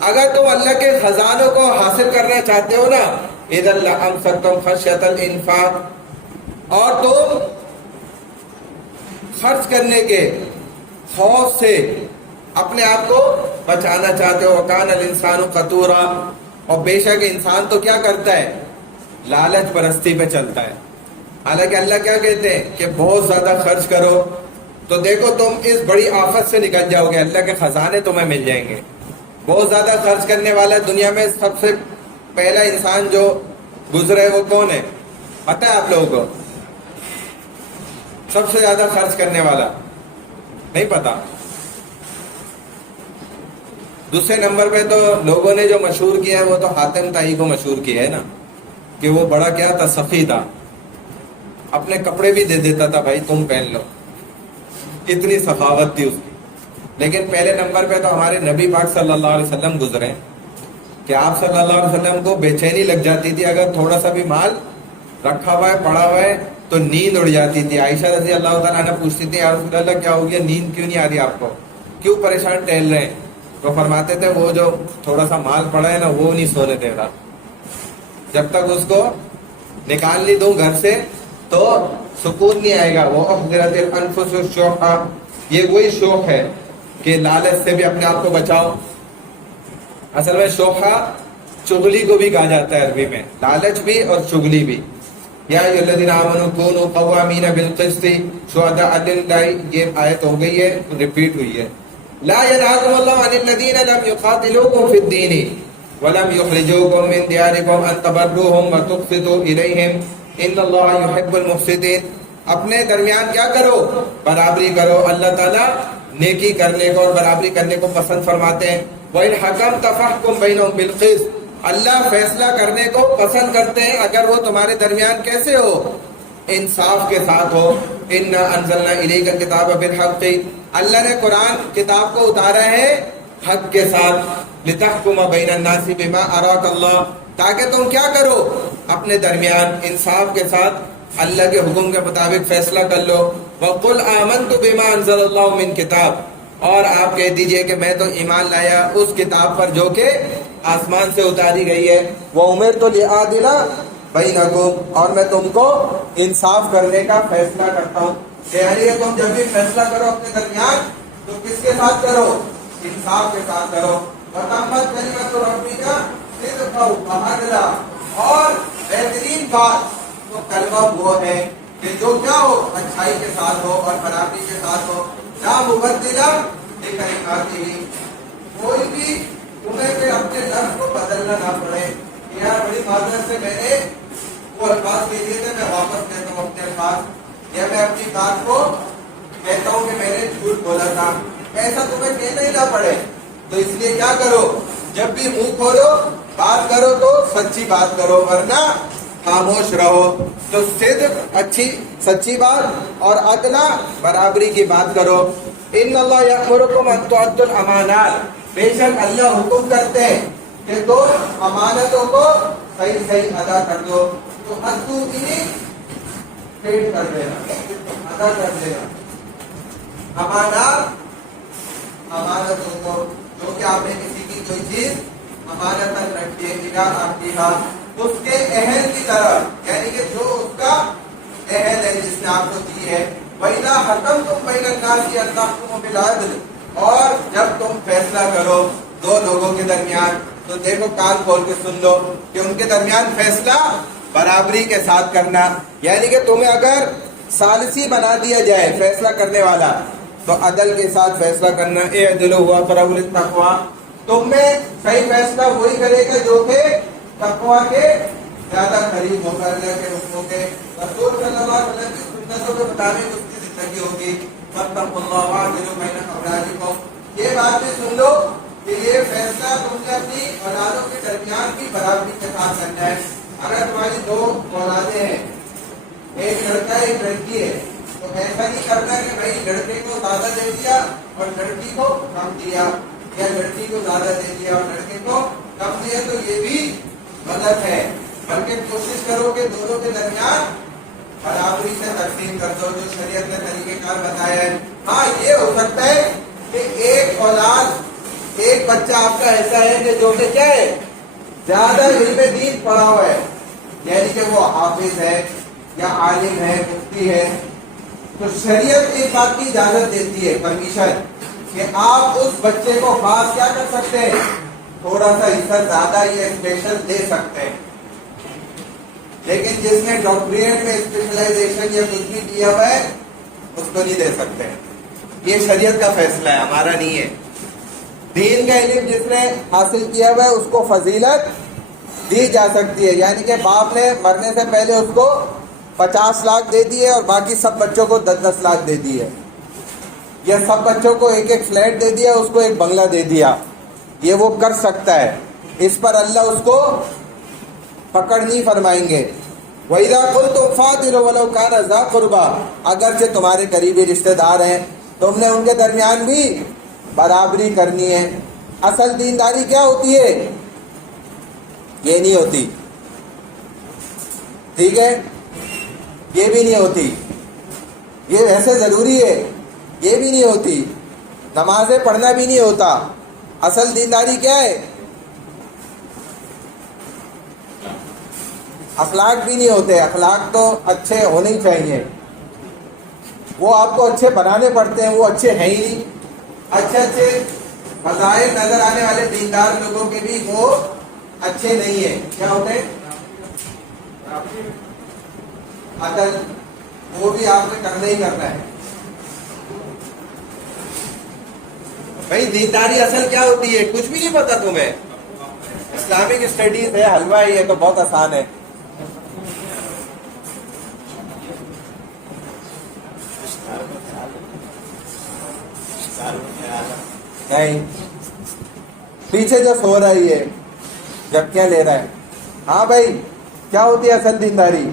اگر تم اللہ کے خزانوں کو حاصل کرنا چاہتے ہو نا، اذا لامسکتم خشیۃ الانفاق، اور تم خرچ کرنے کے خوف سے اپنے آپ کو بچانا چاہتے ہو، وکان الانسان قتورا، اور بے شک انسان تو کیا کرتا ہے؟ لالچ پرستی پہ چلتا ہے۔ حالانکہ اللہ کیا کہتے ہیں کہ بہت زیادہ خرچ کرو، تو دیکھو تم اس بڑی آفت سے نکل جاؤ گے، اللہ کے خزانے تمہیں مل جائیں گے۔ بہت زیادہ خرچ کرنے والا دنیا میں سب سے پہلا انسان جو گزرے وہ کون ہے پتہ ہے آپ لوگوں کو؟ سب سے زیادہ خرچ کرنے والا نہیں پتا؟ دوسرے نمبر پہ تو لوگوں نے جو مشہور کیا ہے وہ تو حاتم طائی کو مشہور کیا ہے نا، کہ وہ بڑا کیا تھا؟ سخی تھا، اپنے کپڑے بھی دے دیتا تھا، بھائی تم پہن لو، اتنی سخاوت تھی اس کی۔ لیکن پہلے نمبر پہ تو ہمارے نبی پاک صلی اللہ علیہ وسلم گزرے کہ آپ صلی اللہ علیہ وسلم کو بے چینی لگ جاتی تھی، اگر تھوڑا سا بھی مال رکھا ہوا ہے پڑا ہوا ہے تو نیند اڑ جاتی تھی۔ عائشہ رضی اللہ تعالیٰ عنہ پوچھتی تھی، یا رسول اللہ کیا ہو گیا، نیند کیوں نہیں آ رہی آپ کو، کیوں پریشان ٹہل رہے ہیں؟ تو فرماتے تھے وہ جو تھوڑا سا مال پڑا ہے نا وہ نہیں سونے دے رہا، جب تک اس کو نکال نہیں دوں گھر سے تو سکون نہیں آئے گا۔ وہ احضرت الانفس الشح، یہ وہی شوق ہے کہ لالچ سے بھی اپنے آپ کو بچاؤ۔ اصل میں شوخا چغلی کو بھی کہا جاتا ہے عربی میں، لالچ بھی اور چغلی بھی۔ یا ایھا الذین آمنوا کونوا قوامین بالقسط شہداء للہ، یہ آیت ہو گئی ہے، ریپیٹ ہوئی ہے۔ لا ینہاکم اللہ عن الذین لم یقاتلوکم فی الدین ولم یخرجوکم من دیارکم ان تبروہم وتقسطوا الیہم ان اللہ یحب المقسطین۔ اپنے درمیان کیا کرو؟ برابری کرو۔ اللہ تعالیٰ نیکی کرنے کو اور برابری کرنے کو پسند فرماتے ہیں۔ وَإِنْ حَكَمْتَ فَاحْكُمْ بَيْنَهُمْ بِالْقِسْطِ، اللہ فیصلہ کرنے کو پسند کرتے ہیں اگر وہ تمہارے درمیان کیسے ہو؟ انصاف کے ساتھ ہو۔ إِنَّا أَنزَلْنَا إِلَيْكَ الْكِتَابَ بِالْحَقِّ، اللہ نے قرآن کتاب کو اتارا ہے حق کے ساتھ۔ لِتَحْكُمَ بَيْنَ النَّاسِ بِمَا أَرَاكَ اللَّهُ، تاکہ تم کیا کرو؟ اپنے درمیان انصاف کے ساتھ اللہ کے حکم کے مطابق فیصلہ کر لو۔ وَقُلْ آمَنْتُ بِمَا أَنزَلَ اللَّهُ مِنْ كِتَابٍ، اور آپ کہہ دیجئے کہ میں تو ایمان لایا اس کتاب پر جو کہ آسمان سے اتاری گئی ہے۔ وَأُمِرْتُ لِأَعْدِلَ بَيْنَكُمْ، اور میں تم کو انصاف کرنے کا فیصلہ کرتا ہوں۔ یعنی تم جب بھی فیصلہ کرو اپنے درمیان تو کس کے ساتھ کرو؟ انصاف کے ساتھ کرو۔ وَتَمَّتْ كَلِمَتُ رَبِّكَ صِدْقًا وَعَدْلًا، اور بہترین بات تو کلمہ وہ ہے کہ جو کیا ہو؟ اچھائی کے ساتھ ہو اور برابری کے ساتھ ہو۔ لا مبدل لکلماتہ، کوئی بھی تمہیں پھر اپنے لفظ کو بدلنا نہ پڑے کہ یار بڑی معذرت سے میں نے وہ الفاظ کہہ دیے تھے، میں واپس لیتا ہوں اپنے الفاظ، یا میں اپنی بات کو کہتا ہوں کہ میں نے جھوٹ بولا تھا، ایسا تمہیں کہنا ہی نہ پڑے۔ تو اس لیے کیا کرو؟ جب بھی منہ کھولو بات کرو تو سچی بات کرو، ورنہ خاموش رہو۔ تو صدق اچھی سچی بات اور عدل برابری کی بات کرو۔ ان اللہ یأمرکم ان تؤدوا الامانات، بے شک اللہ حکم کرتے ہیں کہ تم امانتوں کو صحیح صحیح ادا کر دو۔ تو ادو کی پیٹ کر دینا، ادا کر دینا امانتوں کو، جو کہ آپ نے کسی کی کوئی چیز امانتاً رکھی ہے، اذا آتیہا، اس کے اہل کی طرف، یعنی کہ جو اس کا اہل ہے جس نے آپ کو دی ہے۔ وَإِذَا حَكَمْتُمْ بَيْنَ النَّاسِ أَن تَحْكُمُوا بِالْعَدْلِ، اور جب تم فیصلہ کرو دو لوگوں کے درمیان تو دیکھو کان کھول کے سن لو کہ ان کے درمیان فیصلہ برابری کے ساتھ کرنا، یعنی کہ تمہیں اگر ثالثی بنا دیا جائے فیصلہ کرنے والا تو عدل کے ساتھ فیصلہ کرنا۔ اعدلوا هو اقرب للتقوی، تم میں صحیح فیصلہ وہی کرے گا جو کہ تقوی کے زیادہ قریب ہو کر اللہ کے حکموں کے، رسول صلی اللہ علیہ وسلم کی سنتوں کے مطابق اس کی زندگی ہوگی۔ فاتقوا اللہ واعدلوا بین اولادکم، یہ بات بھی سن لو کہ یہ فیصلہ تم نے اپنی اولادوں کے درمیان بھی برابری کے ساتھ کرنا ہے۔ اگر تمہاری دو اولادیں ہیں، ایک لڑکا ایک لڑکی ہے، تو ایسا نہیں کرنا کہ بھائی لڑکے کو زیادہ دے دیا اور لڑکی کو کم دیا، یا لڑکی کو زیادہ دے دیا اور لڑکے کو کم دیا، تو یہ بھی غلط ہے۔ بلکہ کوشش کرو کہ دونوں کے درمیان برابری سے تقسیم کر دو، جو شریعت نے طریقہ کار بتایا ہے۔ ہاں یہ ہو سکتا ہے کہ ایک اولاد، ایک بچہ آپ کا ایسا ہے کہ جو کہ کیا ہے، زیادہ علم دین پڑھا ہوا ہے، یعنی کہ وہ حافظ ہے یا عالم ہے، مفتی ہے، تو شریعت ایک بات کی اجازت دیتی ہے، پرمیشن، کہ آپ اس بچے کو خاص کیا کر سکتے ہیں، تھوڑا سا حصہ زیادہ یہ اسپیشل دے سکتے ہیں. لیکن جس نے ڈاکٹریٹ میں اسپیشلائزیشن یا کچھ بھی کیا ہوا ہے اس کو نہیں دے سکتے. یہ شریعت کا فیصلہ ہے، ہمارا نہیں ہے. دین کا علم جس نے حاصل کیا ہوا ہے اس کو فضیلت دی جا سکتی ہے، یعنی کہ باپ نے مرنے سے پہلے اس کو 50 لاکھ دے دیے اور باقی سب بچوں کو 10-10 لاکھ دے دیے، یا سب بچوں کو ایک ایک فلیٹ دے دیا، اس کو ایک بنگلہ دے دیا. یہ وہ کر سکتا ہے، اس پر اللہ اس کو پکڑ نہیں فرمائیں گے. وَإِذَا قُلْتُمْ فَاعْدِلُوا وَلَوْ كَانَ ذَا قُرْبَىٰ، اگرچہ تمہارے قریبی رشتہ دار ہیں تم نے ان کے درمیان بھی برابری کرنی ہے. اصل دینداری کیا ہوتی ہے؟ یہ نہیں ہوتی، ٹھیک ہے، یہ بھی نہیں ہوتی. یہ ویسے ضروری ہے، یہ بھی نہیں ہوتی. نمازیں پڑھنا بھی نہیں ہوتا. اصل دینداری کیا ہے؟ اخلاق بھی نہیں ہوتے. اخلاق تو اچھے ہونے ہی چاہیے، وہ آپ کو اچھے بنانے پڑتے ہیں، وہ اچھے ہیں ہی نہیں. اچھے اچھے فضائل نظر آنے والے دیندار لوگوں کے بھی وہ اچھے نہیں ہیں. کیا ہوتے ہیں؟ عدل، وہ بھی آپ نے کرنا ہی کرنا ہے. بھائی دینداری اصل کیا ہوتی ہے؟ کچھ بھی نہیں پتا تمہیں. اسلامک اسٹڈیز ہے، حلوہ ہی ہے تو بہت آسان ہے. نہیں، پیچھے جو سو رہی ہے جھپکیاں لے رہا ہے. ہاں بھائی، کیا ہوتی ہے اصل دینداری؟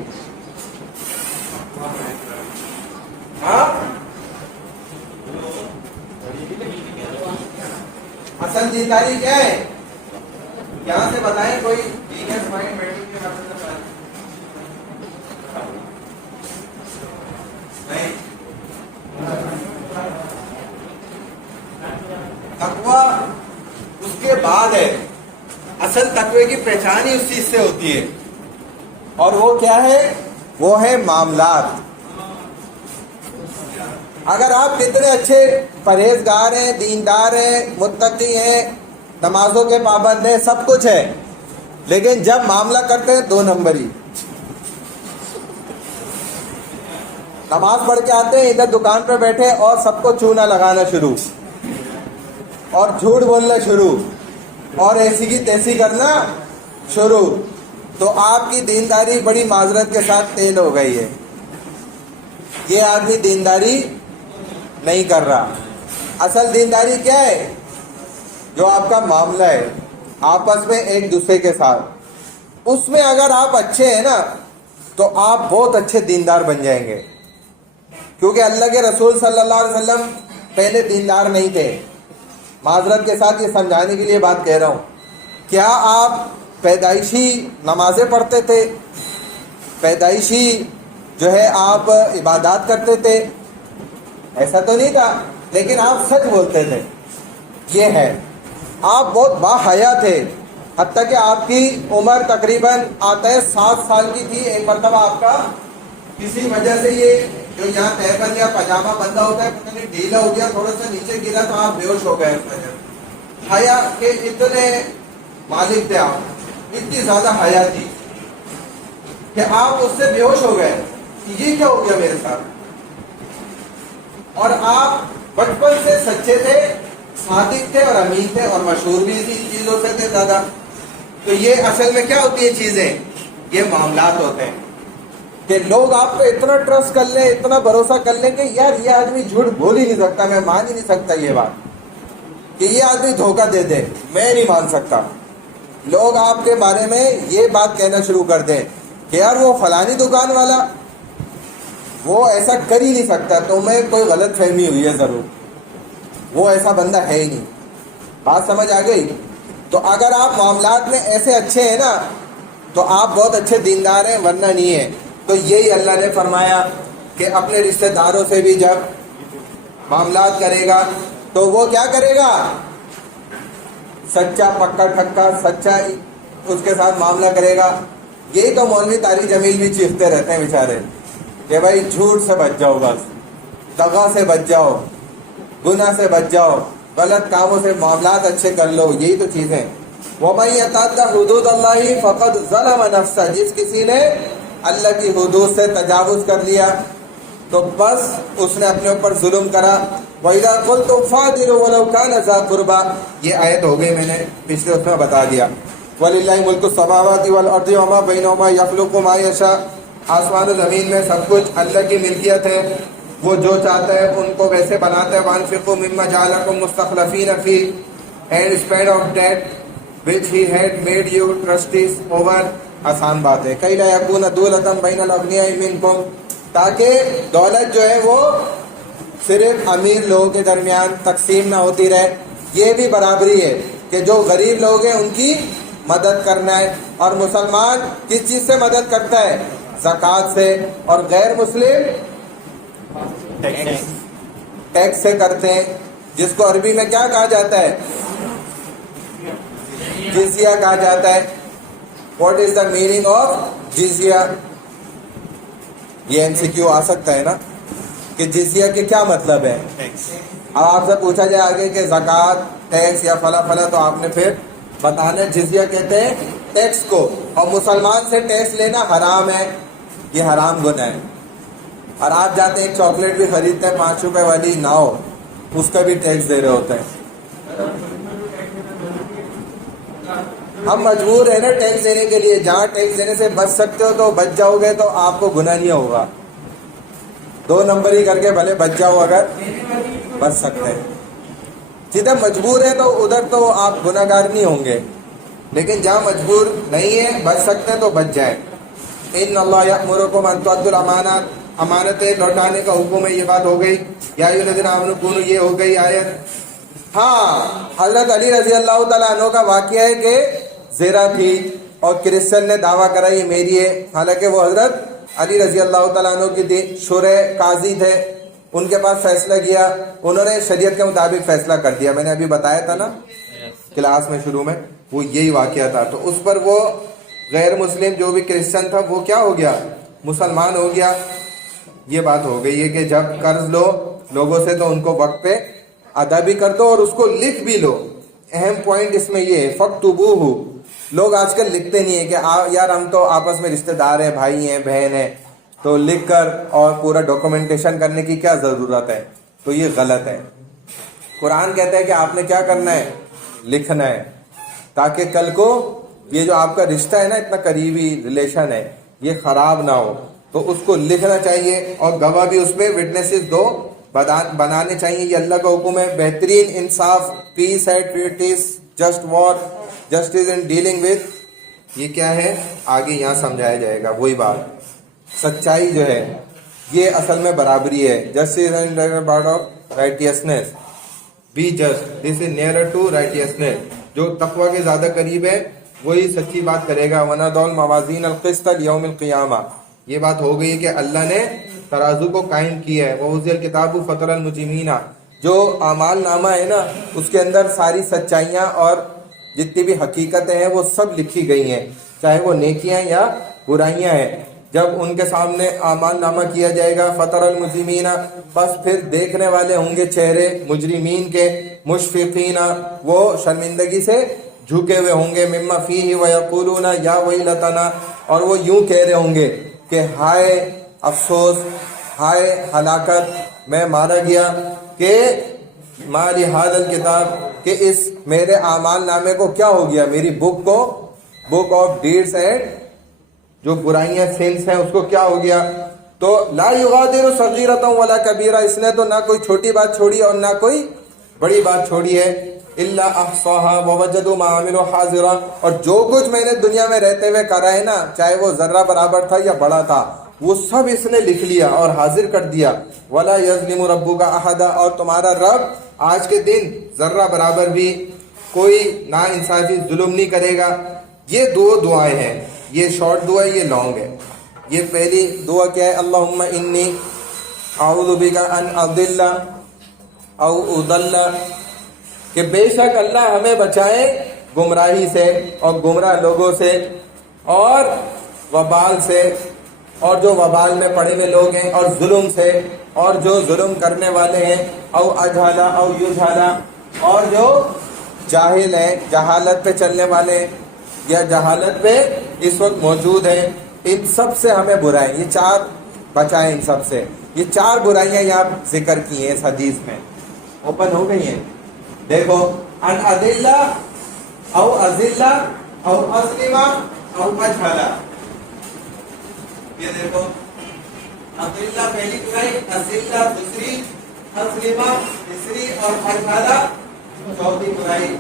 ہاں، اصل دینداری کیا ہے؟ یہاں سے بتائیں کوئی تقویٰ اس کے بعد ہے. اصل تقوی کی پہچان ہی اس چیز سے ہوتی ہے، اور وہ کیا ہے؟ وہ ہے معاملات. اگر آپ کتنے اچھے پرہیزگار ہیں، دیندار ہیں، متقی ہیں، نمازوں کے پابند ہیں، سب کچھ ہے، لیکن جب معاملہ کرتے ہیں 2 نمبری. نماز پڑھ کے آتے ہیں، ادھر دکان پہ بیٹھے اور سب کو چونا لگانا شروع، اور جھوٹ بولنا شروع، اور ایسی کی تیسی کرنا شروع، تو آپ کی دینداری بڑی معذرت کے ساتھ تیل ہو گئی ہے. یہ آدمی دینداری نہیں کر رہا. اصل دینداری کیا ہے؟ جو آپ کا معاملہ ہے آپس میں ایک دوسرے کے ساتھ، اس میں اگر آپ اچھے ہیں نا تو آپ بہت اچھے دیندار بن جائیں گے. کیونکہ اللہ کے رسول صلی اللہ علیہ وسلم پہلے دیندار نہیں تھے. معذرت کے ساتھ یہ سمجھانے کے لیے بات کہہ رہا ہوں. کیا آپ پیدائشی نمازیں پڑھتے تھے؟ پیدائشی جو ہے آپ عبادات کرتے تھے؟ ایسا تو نہیں تھا، لیکن آپ سچ بولتے تھے. یہ ہے، آپ بہت باحیا تھے، حتیٰ کہ آپ کی عمر تقریباً آتا ہے 7 سال کی تھی. ایک مرتبہ آپ کا کسی وجہ سے یہ جو یہاں تہبند یا پاجامہ بندہ ہوتا ہے پتہ نہیں ڈھیلا ہو گیا، تھوڑا سا نیچے گرا تو آپ بے ہوش ہو گئے. حیا کے اتنے مالک تھے آپ، اتنی زیادہ حیا تھی کہ آپ اس سے بے ہوش ہو گئے کہ یہ کیا ہو گیا میرے ساتھ. اور آپ بچپن سے سچے تھے، صادق تھے اور امین تھے، اور مشہور بھی اسی چیزوں سے تھے زیادہ. تو یہ اصل میں کیا ہوتی ہے چیزیں؟ یہ معاملات ہوتے ہیں کہ لوگ آپ کو اتنا ٹرسٹ کر لیں، اتنا بھروسہ کر لیں کہ یار یہ آدمی جھوٹ بول ہی نہیں سکتا، میں مان ہی نہیں سکتا یہ بات کہ یہ آدمی دھوکہ دے دے، میں نہیں مان سکتا. لوگ آپ کے بارے میں یہ بات کہنا شروع کر دیں کہ یار وہ فلانی دکان والا وہ ایسا کر ہی نہیں سکتا، تمہیں کوئی غلط فہمی ہوئی ہے ضرور، وہ ایسا بندہ ہے ہی نہیں. بات سمجھ آ گئی؟ تو اگر آپ معاملات میں ایسے اچھے ہیں نا تو آپ بہت اچھے دیندار ہیں، ورنہ نہیں ہے. تو یہی اللہ نے فرمایا کہ اپنے رشتہ داروں سے بھی جب معاملات کرے گا تو وہ کیا کرے گا؟ سچا پکا ٹھکا سچا اس کے ساتھ معاملہ کرے گا. یہی تو مولوی طارق جمیل بھی چیختے رہتے ہیں بیچارے کہ بھائی جھوٹ سے بچ جاؤ، بس دغا سے بچ جاؤ، گناہ سے بچ جاؤ، غلط کاموں سے معاملات اچھے کر لو. یہی تو چیزیں. وَمَن يَتَعَدَّ حُدُودَ اللَّهِ فَقَدْ ظَلَمَ نَفْسَهُ، جس کسی نے اللہ کی حدود سے تجاوز کر لیا تو بس اس نے اپنے اوپر ظلم کرا. وَإِذَا قُلْتُمْ فَاعْدِلُوا وَلَوْ كَانَ ذَا قُرْبَىٰ، یہ آیت ہو گئی، میں نے پچھلے اس میں بتا دیا. وَلِلَّهِ مُلْكُ السَّمَاوَاتِ وَالْأَرْضِ وَمَا بَيْنَهُمَا يَخْلُقُ مَا يَشَاءُ. آسمان و زمین میں سب کچھ اللہ کی ملکیت ہے، وہ جو چاہتا ہے ان کو ویسے بناتا ہے. وَأَنفِقُوا مِمَّا جَعَلَكُم مُّسْتَخْلَفِينَ فِيهِ، and spend of that which he had made you trustees over. آسان بات ہے. كَيْ لَا يَكُونَ دُولَةً بَيْنَ الْأَغْنِيَاءِ مِنكُمْ، تاکہ دولت جو ہے وہ صرف امیر لوگوں کے درمیان تقسیم نہ ہوتی رہے. یہ بھی برابری ہے کہ جو غریب لوگ ہیں ان کی مدد کرنا ہے. اور مسلمان کس چیز سے مدد کرتا ہے؟ زکوٰۃ سے. اور غیر مسلم ٹیکس سے کرتے ہیں، جس کو عربی میں کیا کہا جاتا ہے؟ جزیہ کہا جاتا ہے. What is the meaning of جزیہ؟ یہ MCQ آ سکتا ہے نا کہ جزیہ کے کیا مطلب ہے. اب آپ سے پوچھا جائے آگے کہ زکوٰۃ، ٹیکس یا فلاں فلاں، تو آپ نے پھر بتانا جزیہ کہتے ہیں ٹیکس کو. اور مسلمان سے ٹیکس لینا حرام ہے، یہ حرام گناہ ہے. اور آپ جاتے ہیں ایک چاکلیٹ بھی خریدتے ہیں 5 روپے والی ناؤ، اس کا بھی ٹیکس دے رہے ہوتے ہیں. ہم مجبور ہیں نا ٹیکس دینے کے لیے. جہاں ٹیکس دینے سے بچ سکتے ہو تو بچ جاؤ گے، تو آپ کو گناہ نہیں ہوگا. 2 نمبر ہی کر کے بھلے بچ جاؤ اگر بچ سکتے ہیں. جدھر مجبور ہے تو ادھر تو آپ گناہ گار نہیں ہوں گے، لیکن جہاں مجبور نہیں ہے بچ سکتے ہیں تو بچ جائیں. ان اللہ یأمرکم ان تؤدوا الامانات، امانتیں لوٹانے کا حکم ہے. یہ بات ہو گئی. یا ایھا الذین آمنوا کونوا، یہ ہو گئی آیت. ہاں، حضرت علی رضی اللہ تعالیٰ عنہ کا واقعہ ہے کہ زیرہ تھی اور کرسچن نے دعویٰ کرا یہ میری ہے، حالانکہ وہ حضرت علی رضی اللہ تعالیٰ عنہ کی تھی. شورے قاضی تھے، ان کے پاس فیصلہ کیا، انہوں نے شریعت کے مطابق فیصلہ کر دیا. میں نے ابھی بتایا تھا نا کلاس میں شروع میں، وہ یہی واقعہ تھا. تو اس پر وہ غیر مسلم جو بھی کرسچن تھا وہ کیا ہو گیا؟ مسلمان ہو گیا. یہ بات ہو گئی ہے کہ جب قرض لو لوگوں سے تو ان کو وقت پہ ادا بھی کر دو اور اس کو لکھ بھی لو. اہم پوائنٹ اس میں یہ ہے فَاكْتُبُوهُ. لوگ آج کل لکھتے نہیں ہیں کہ یار ہم تو آپس میں رشتہ دار ہیں، بھائی ہیں، بہن ہیں، تو لکھ کر اور پورا ڈاکومنٹیشن کرنے کی کیا ضرورت ہے. تو یہ غلط ہے. قرآن کہتا ہے کہ آپ نے کیا کرنا ہے؟ لکھنا ہے، تاکہ کل کو یہ جو آپ کا رشتہ ہے نا، اتنا قریبی ریلیشن ہے، یہ خراب نہ ہو. تو اس کو لکھنا چاہیے اور گواہ بھی اس پہ وٹنسز 2 بنانے چاہیے. یہ اللہ کا حکم ہے. بہترین انصاف، peace and treaties, just war, justice in dealing with, یہ کیا ہے آگے یہاں سمجھایا جائے گا. وہی بات، سچائی جو ہے یہ اصل میں برابری ہے. Justice and part of righteousness, be just, this is nearer to righteousness. جو تقوی کے زیادہ قریب ہے وہی سچی بات کرے گا. وَنَضَعُ الْمَوَازِينَ الْقِسْطَ لِيَوْمِ الْقِيَامَةِ. یہ بات ہو گئی کہ اللہ نے ترازو کو قائم کیا ہے. وَوُزِّعَ الْكِتَابُ فَتَرَى الْمُجْرِمِينَ، جو اعمال نامہ ہے نا اس کے اندر ساری سچائیاں اور جتنی بھی حقیقتیں ہیں وہ سب لکھی گئی ہیں، چاہے وہ نیکیاں یا برائیاں ہیں. جب ان کے سامنے اعمال نامہ کیا جائے گا فَتَرَى الْمُجْرِمِينَ، بس پھر دیکھنے والے ہوں گے چہرے مجرمین کے. مشفقین، وہ شرمندگی سے جھکے ہوئے ہوں گے. مما فیہ ویقولون یا ویلتنا، اور وہ یوں کہہ رہے ہوں گے کہ ہائے افسوس، ہائے ہلاکت، میں مارا گیا، کہ مالی ھذا الکتاب، کہ اس میرے اعمال نامے کو کیا ہو گیا، میری بک کو، بک آف ڈیڈز اینڈ جو برائیاں سینس ہیں اس کو کیا ہو گیا. تو لا یغادر صغیرۃ ولا کبیرہ، اس نے تو نہ کوئی چھوٹی بات چھوڑی اور نہ کوئی بڑی بات چھوڑی ہے. الا احصاها ووجدوا ما عملوا حاضرا، اور جو کچھ میں نے دنیا میں رہتے ہوئے کرا ہے نا، چاہے وہ ذرہ برابر تھا یا بڑا تھا، وہ سب اس نے لکھ لیا اور حاضر کر دیا. ولا یظلم ربک احدا، اور تمہارا رب آج کے دن ذرہ برابر بھی کوئی ناانصافی ظلم نہیں کرے گا. یہ 2 دعائیں ہیں، یہ شارٹ دعا ہے، یہ لانگ ہے. یہ پہلی دعا کیا ہے؟ اللہم انی اعوذ بک ان اضل او اضل، کہ بے شک اللہ ہمیں بچائے گمراہی سے اور گمراہ لوگوں سے اور وبال سے، اور جو وبال میں پڑے ہوئے لوگ ہیں، اور ظلم سے، اور جو ظلم کرنے والے ہیں، او اجھالا او یجھالا، اور جو جاہل ہیں، جہالت پہ چلنے والے یا جہالت پہ اس وقت موجود ہیں، ان سب سے ہمیں برائیں، یہ چار بچائیں ان سب سے۔ یہ چار برائیاں یہاں ذکر کی ہیں اس حدیث میں، اوپن ہو گئی ہیں، دیکھو، ان اذلہ او ازلہ او اسلمہ او اجھلا، یہ دیکھو، اذلہ پہلی برائی، ازلہ دوسری، اسلمہ تیسری، اور اجھلا چوتھی برائی۔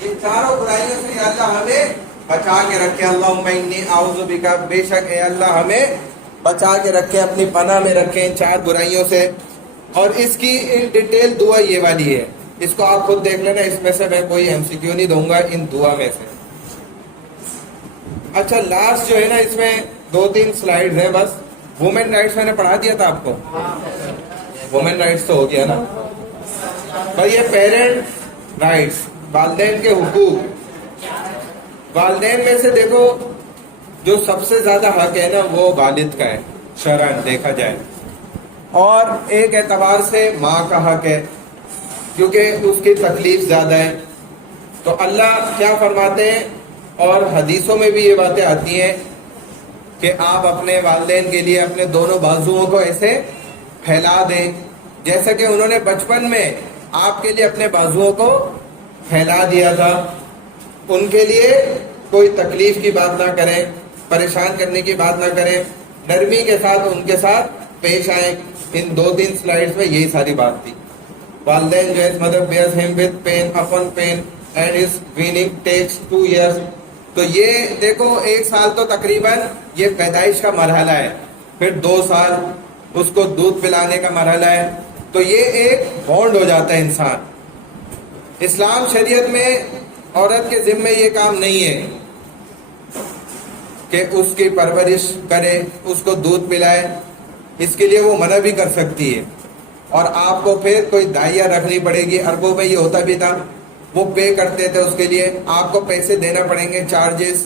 یہ چاروں برائیوں سے یا اللہ ہمیں بچا کے رکھے، اللہم انی اعوذ بک، بے شک اے اللہ ہمیں بچا کے رکھے، اپنی پناہ میں رکھیں چار برائیوں سے۔ اور اس کی ڈیٹیل دعا یہ والی ہے، اس کو آپ خود دیکھ لینا، اس میں سے میں کوئی ایم سی کیو نہیں دوں گا ان دعا میں سے۔ اچھا لاسٹ جو ہے نا، اس میں 2-3 سلائیڈز ہیں بس۔ وومن رائٹس میں نے پڑھا دیا تھا آپ کو، وومن رائٹس تو ہو گیا نا بھائی۔ یہ پیرنٹ رائٹس، والدین کے حقوق، والدین میں سے دیکھو جو سب سے زیادہ حق ہے نا وہ والد کا ہے شرعاً دیکھا جائے، اور ایک اعتبار سے ماں کا حق ہے کیونکہ اس کی تکلیف زیادہ ہے۔ تو اللہ کیا فرماتے ہیں، اور حدیثوں میں بھی یہ باتیں آتی ہیں کہ آپ اپنے والدین کے لیے اپنے دونوں بازوؤں کو ایسے پھیلا دیں، جیسا کہ انہوں نے بچپن میں آپ کے لیے اپنے بازوؤں کو پھیلا دیا تھا۔ ان کے لیے کوئی تکلیف کی بات نہ کریں، پریشان کرنے کی بات نہ کریں، نرمی کے ساتھ ان کے ساتھ پیش آئیں۔ ان 2-3 سلائیڈز میں یہی ساری بات تھی۔ والدین جو ہے mother bears him with pain upon pain and his weaning takes 2 years۔ تو یہ دیکھو 1 سال تو تقریباً یہ پیدائش کا مرحلہ ہے، پھر 2 سال اس کو دودھ پلانے کا مرحلہ ہے، تو یہ ایک بانڈ ہو جاتا ہے انسان۔ اسلام شریعت میں عورت کے ذمے یہ کام نہیں ہے کہ اس کی پرورش کرے، اس کو دودھ پلائے، اس کے لیے وہ منع بھی کر سکتی ہے، اور آپ کو پھر کوئی دائیا رکھنی پڑے گی۔ عربوں میں یہ ہوتا بھی تھا، وہ پے کرتے تھے اس کے لیے، آپ کو پیسے دینا پڑیں گے، چارجز۔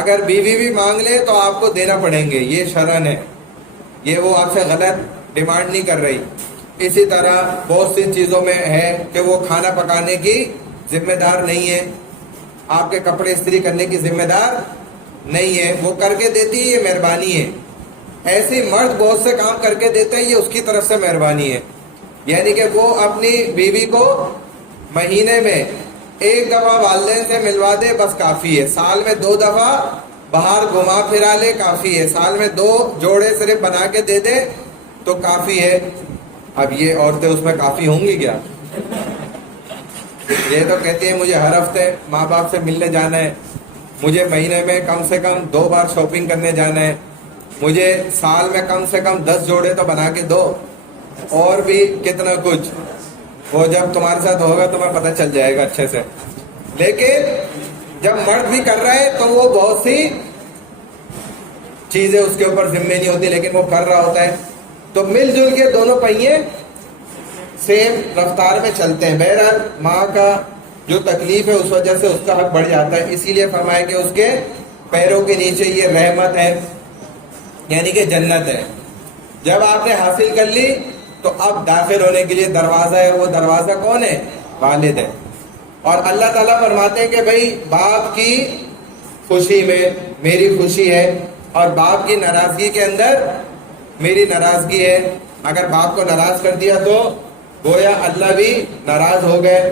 اگر بیوی بھی مانگ لے تو آپ کو دینا پڑیں گے، یہ شرعن ہے، یہ وہ آپ سے غلط ڈیمانڈ نہیں کر رہی۔ اسی طرح بہت سی چیزوں میں ہے کہ وہ کھانا پکانے کی ذمہ دار نہیں ہے، آپ کے کپڑے استری کرنے کی ذمہ دار نہیں ہے، وہ کر کے دیتی ہے، یہ مہربانی ہے۔ ایسی مرد بہت سے کام کر کے دیتے ہیں، یہ اس کی طرف سے مہربانی ہے، یعنی کہ وہ اپنی بیوی کو مہینے میں 1 دفعہ والدین سے ملوا دے بس کافی ہے، سال میں 2 دفعہ باہر گھما پھرا لے کافی ہے، سال میں 2 جوڑے صرف بنا کے دے دے تو کافی ہے۔ اب یہ عورتیں اس میں کافی ہوں گی کیا؟ یہ تو کہتی ہیں مجھے ہر ہفتے ماں باپ سے ملنے جانا ہے، مجھے مہینے میں کم سے کم 2 بار شاپنگ کرنے جانا ہے، مجھے سال میں کم سے کم 10 جوڑے تو بنا کے دو، اور بھی کتنا کچھ۔ وہ جب تمہارے ساتھ ہوگا تمہیں پتہ چل جائے گا اچھے سے۔ لیکن جب مرد بھی کر رہا ہے تو وہ بہت سی چیزیں اس کے اوپر ذمہ نہیں ہوتی، لیکن وہ کر رہا ہوتا ہے، تو مل جل کے دونوں پہیے سیم رفتار میں چلتے ہیں۔ بہرحال ماں کا جو تکلیف ہے اس وجہ سے اس کا حق بڑھ جاتا ہے، اسی لیے فرمایا کہ اس کے پیروں کے نیچے یہ رحمت ہے، یعنی کہ جنت ہے۔ جب آپ نے حاصل کر لی تو اب داخل ہونے کے لیے دروازہ ہے، وہ دروازہ کون ہے؟ والد ہے۔ اور اللہ تعالیٰ فرماتے ہیں کہ بھائی باپ کی خوشی میں میری خوشی ہے، اور باپ کی ناراضگی کے اندر میری ناراضگی ہے۔ اگر باپ کو ناراض کر دیا تو گویا اللہ بھی ناراض ہو گئے۔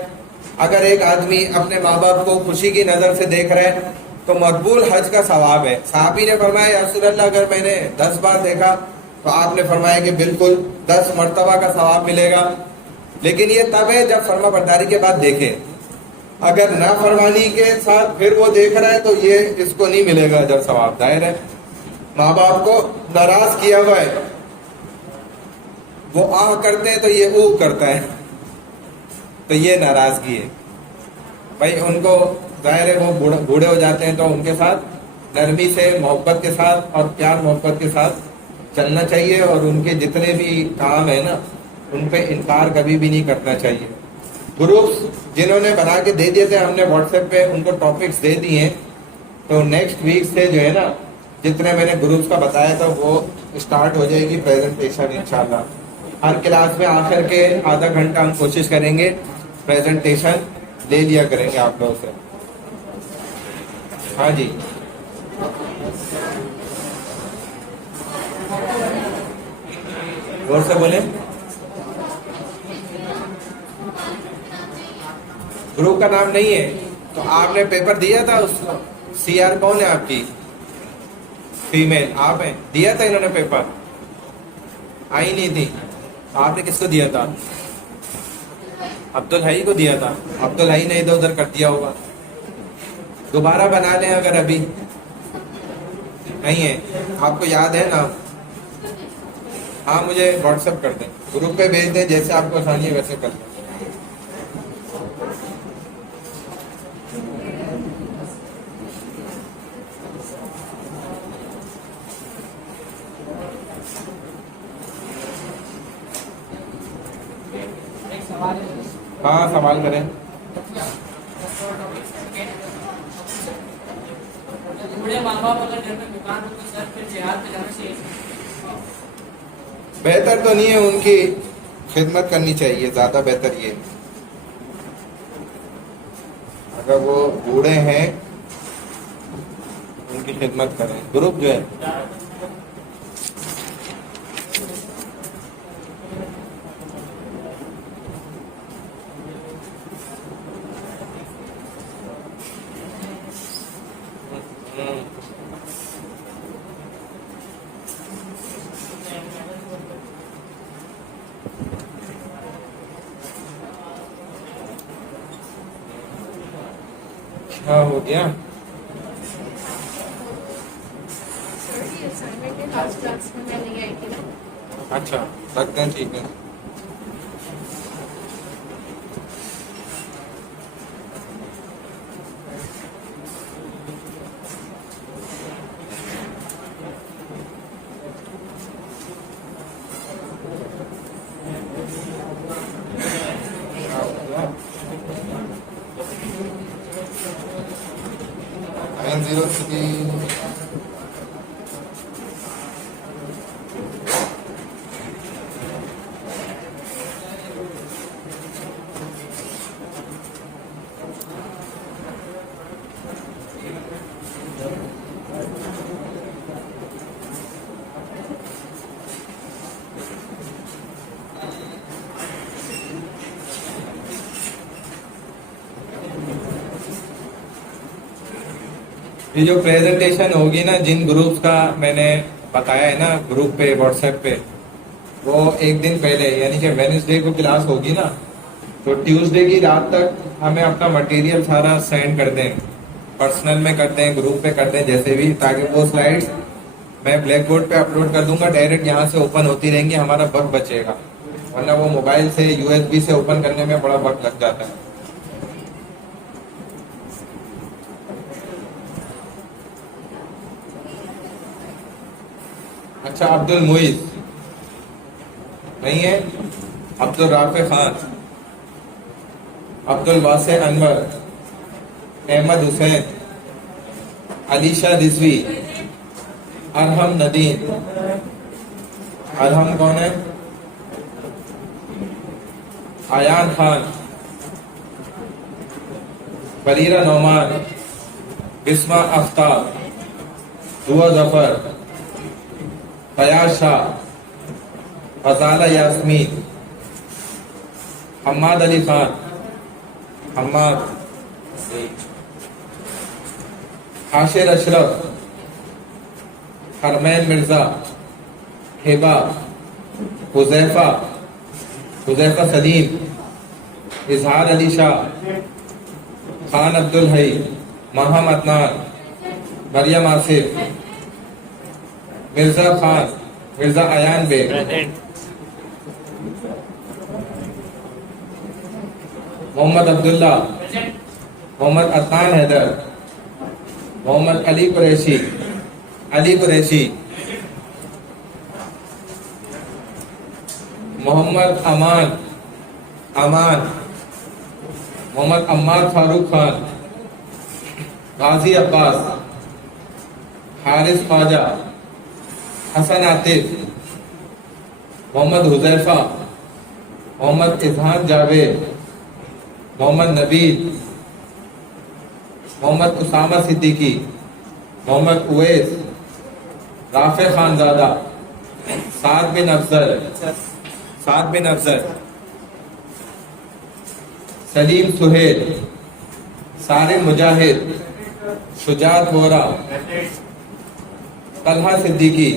اگر ایک آدمی اپنے ماں باپ کو خوشی کی نظر سے دیکھ رہا ہے تو مقبول حج کا ثواب ہے۔ صحابی نے فرمایا یا رسول اللہ اگر میں نے 10 بار دیکھا تو آپ نے فرمایا کہ بالکل 10 مرتبہ کا ثواب ملے گا، لیکن یہ تب ہے جب فرما برداری کے بعد دیکھے۔ اگر نافرمانی کے ساتھ پھر وہ دیکھ رہا ہے تو یہ اس کو نہیں ملے گا جب ثواب۔ ظاہر ہے ماں باپ کو ناراض کیا ہوا ہے، وہ آہ کرتے ہیں تو یہ اوہ کرتا ہے، تو یہ ناراضگی ہے بھائی۔ ان کو ظاہر ہے وہ بوڑھے ہو جاتے ہیں تو ان کے ساتھ نرمی سے، محبت کے ساتھ اور پیار محبت کے ساتھ چلنا چاہیے، اور ان کے جتنے بھی کام ہے نا ان پہ انکار کبھی بھی نہیں کرنا چاہیے. گروپس جنہوں نے بنا کے دے دیے تھے ہم نے واٹس ایپ پہ ان کو ٹاپکس دے دیے ہیں, تو نیکسٹ ویک سے جو ہے نا جتنے میں نے گروپس کا بتایا تھا وہ اسٹارٹ ہو جائے گی پریزنٹیشن انشاءاللہ. ہر کلاس میں آخر کے آدھا گھنٹہ ہم کوشش کریں گے پریزنٹیشن لے لیا کریں گے آپ لوگوں سے. ہاں جی, غور سے بولیں. گروپ کا نام نہیں ہے تو آپ نے پیپر دیا تھا, اس سی آر کون ہے آپ کی؟ فیمیل آپ ہیں, دیا تھا انہوں نے پیپر, آئی نہیں تھی. آپ نے کس کو دیا تھا؟ عبدالحی کو دیا تھا. عبدالحی نے ادھر ادھر کر دیا ہوگا. دوبارہ بنا لیں اگر ابھی نہیں ہے. آپ کو یاد ہے نا؟ ہاں مجھے واٹس ایپ کر دیں, گروپ پہ بھیج دیں, جیسے آپ کو آسانی ہے ویسے کر لیں. ہاں سوال کریں. بہتر تو نہیں ہے, ان کی خدمت کرنی چاہیے, زیادہ بہتر یہ اگر وہ بوڑھے ہیں ان کی خدمت کریں. گروپ جو ہے کیا ہو گیا؟ اچھا رکھتے ہیں, ٹھیک ہے. یہ جو پریزنٹیشن ہوگی نا, جن گروپس کا میں نے بتایا ہے نا گروپ پہ واٹس ایپ پہ, وہ ایک دن پہلے یعنی کہ وینسڈے کو کلاس ہوگی نا, تو ٹیوزڈے کی رات تک ہمیں اپنا مٹیریل سارا سینڈ کر دیں, پرسنل میں کر دیں, گروپ پہ کر دیں, جیسے بھی, تاکہ وہ سلائڈس میں بلیک بورڈ پہ اپلوڈ کر دوں گا, ڈائریکٹ یہاں سے اوپن ہوتی رہیں گی, ہمارا وقت بچے گا. ورنہ وہ موبائل سے یو ایس بی سے اوپن کرنے میں بڑا وقت لگ جاتا ہے. اچھا, عبد المعیز نہیں ہے, عبد الرافع خان, عبد الواسع انور, احمد حسین, علیشہ رضوی, ارحم ندیم. ارحم کون ہے؟ ایان خان, بریرہ نعمان, بسمہ اختاب, دعا ظفر, فیاض شاہ, غزالہ یاسمین, حماد علی خان, حماد, حاشر اشرف, حرمین مرزا, ہبا, حذیفہ سلیم, اظہار علی شاہ, خان عبدالحی, ماہم عدنان, مریم آصف, مرزا خان, مرزا ایان بیگ, محمد عبداللہ, محمد عدنان حیدر, محمد علی قریشی, محمد امان محمد عمار فاروق خان غازی عباس حارث خواجہ حسن عاطف محمد حذیفہ محمد اذہان جاوید محمد نبیل محمد اسامہ صدیقی محمد اویس رافع خان زادہ سعد بن افضل سلیم سہیل سالم مجاہد شجاعت وورا طلحہ صدیقی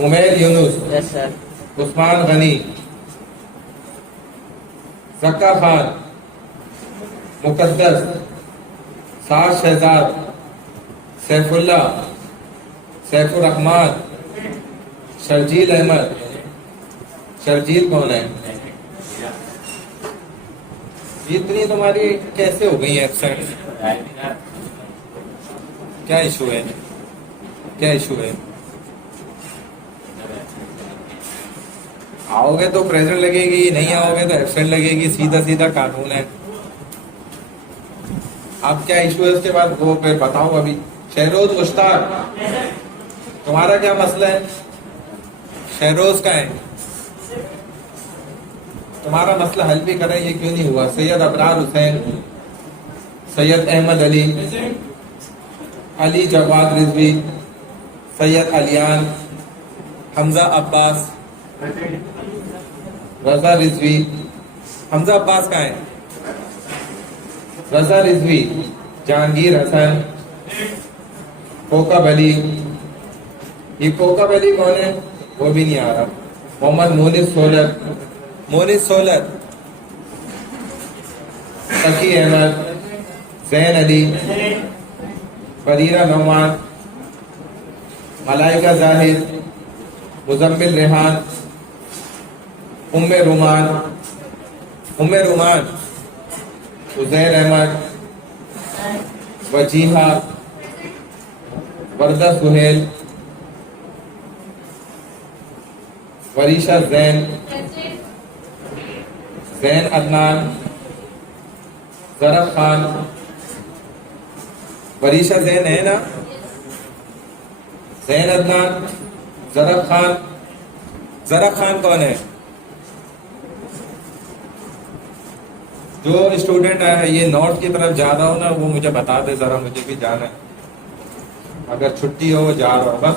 عمیر یونس عثمان غنی زکا خان مقدس سعد شہزاد سیف اللہ سیف الرحمان شرجیل احمد شرجیل کون ہے؟ اتنی تمہاری کیسے ہو گئی ایبسینٹ؟ کیا ایشو ہے؟ آؤ گے تو پریزنٹ لگے گی، نہیں آؤ گے تو ایبسینٹ لگے گی، سیدھا قانون ہے۔ اب کیا ایشو ہے اس کے بعد وہ پھر بتاؤ۔ ابھی شہروز مشتاق، تمہارا کیا مسئلہ ہے؟ شہروز کا ہے، تمہارا مسئلہ حل بھی کریں، یہ کیوں نہیں ہوا؟ سید ابرار حسین، سید احمد علی جواد رضوی، سید علیان، حمزہ عباس، رضا رضوی۔ حمزہ عباس کا ہے؟ رضا رضوی، جہانگیر حسن، کوکب علی۔ یہ کوکب علی کون ہے؟ وہ بھی نہیں آ رہا۔ محمد مونس سولت، تقی احمد، زین علی، فریرہ نعمان، ملائکہ ظاہر، مزمل ریحان، ام رومان، عزیر احمد، وجیحہ، وردہ سہیل، وریشہ زین عدنان، زرف خان۔ وریشہ زین ہے نا؟ زین عدنان، زرف خان کون ہے؟ جو اسٹوڈنٹ ہے یہ نارتھ کی طرف جا رہا ہو نا، وہ مجھے بتا دے ذرا، مجھے بھی جانا ہے۔ اگر چھٹی ہو جا رہا ہو، بس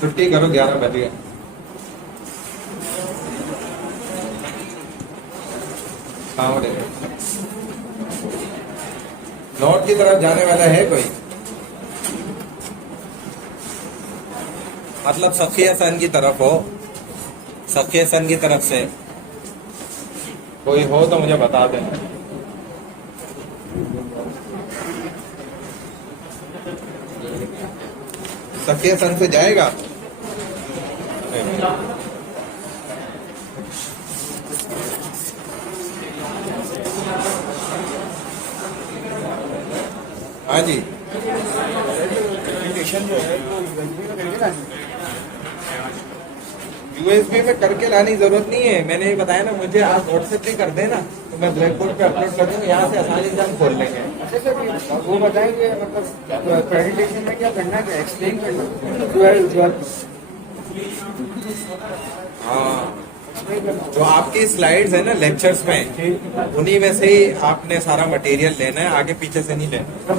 چھٹی کرو، 11 بج گئے۔ نارتھ کی طرف جانے والا ہے کوئی؟ مطلب سخی حسن کی طرف ہو، سخی حسن کی طرف سے کوئی ہو تو مجھے بتا دیں۔ سخی حسن سے جائے گا؟ ہاں جی، یو ایس بی میں کر کے لانی ضرورت نہیں ہے، میں نے یہ بتایا نا، مجھے آپ واٹس ایپ پہ کر دیں نا تو میں بلیک بورڈ پہ اپلوڈ کر دوں گا، یہاں سے آسانی سے ہم کھول لیں گے۔ اچھا سر، وہ بتائیں گے مطلب پریزنٹیشن میں کیا کرنا ہے، ایکسپلین کرنا؟ ہاں، جو آپ کی سلائیڈز ہیں نا لیکچرز میں، انہی میں سے ہی آپ نے سارا مٹیریل لینا ہے، آگے پیچھے سے نہیں لینا۔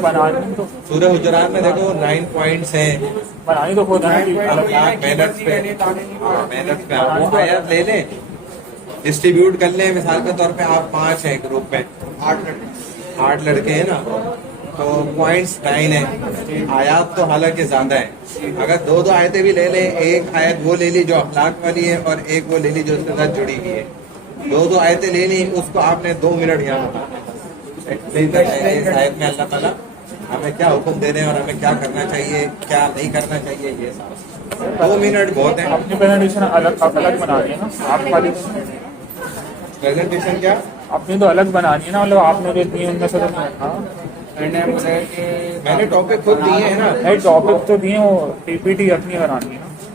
سورہ حجرات میں دیکھو 9 پوائنٹس ہیں، محنت پہ وہ آیات لے لیں، ڈسٹریبیوٹ کر لیں۔ مثال کے طور پہ آپ 5 ہیں گروپ میں، 8 لڑکے ہیں نا، تو پوائنٹس 9 ہیں، آیات تو حالانکہ زیادہ ہیں۔ اگر 2 آیتیں بھی لے لیں، ایک آیت وہ لے لی جو اخلاق والی ہے اور ایک وہ لے لی جو اس کے ساتھ جڑی ہوئی ہے، 2 آیتیں لے لی، اس کو آپ نے 2 منٹ یہاں ایکسپلین کرنا ہے۔ اس آیت میں اللہ تعالیٰ ہمیں کیا حکم دے رہے ہیں اور ہمیں کیا کرنا چاہیے، کیا نہیں کرنا چاہیے، یہ سب 2 منٹ بہت ہیں۔ اپنی پریزنٹیشن الگ بنانی ہے نا آپ والی؟ پریزنٹیشن کیا اپنی تو الگ بنانی ہے نا، مطلب آپ نے جو دی ان میں سے تو میں نے ٹاپک خود دیے ہیں نا، ٹاپک تو دیے، وہ پی پی ٹی اپنی بنانی ہے نا۔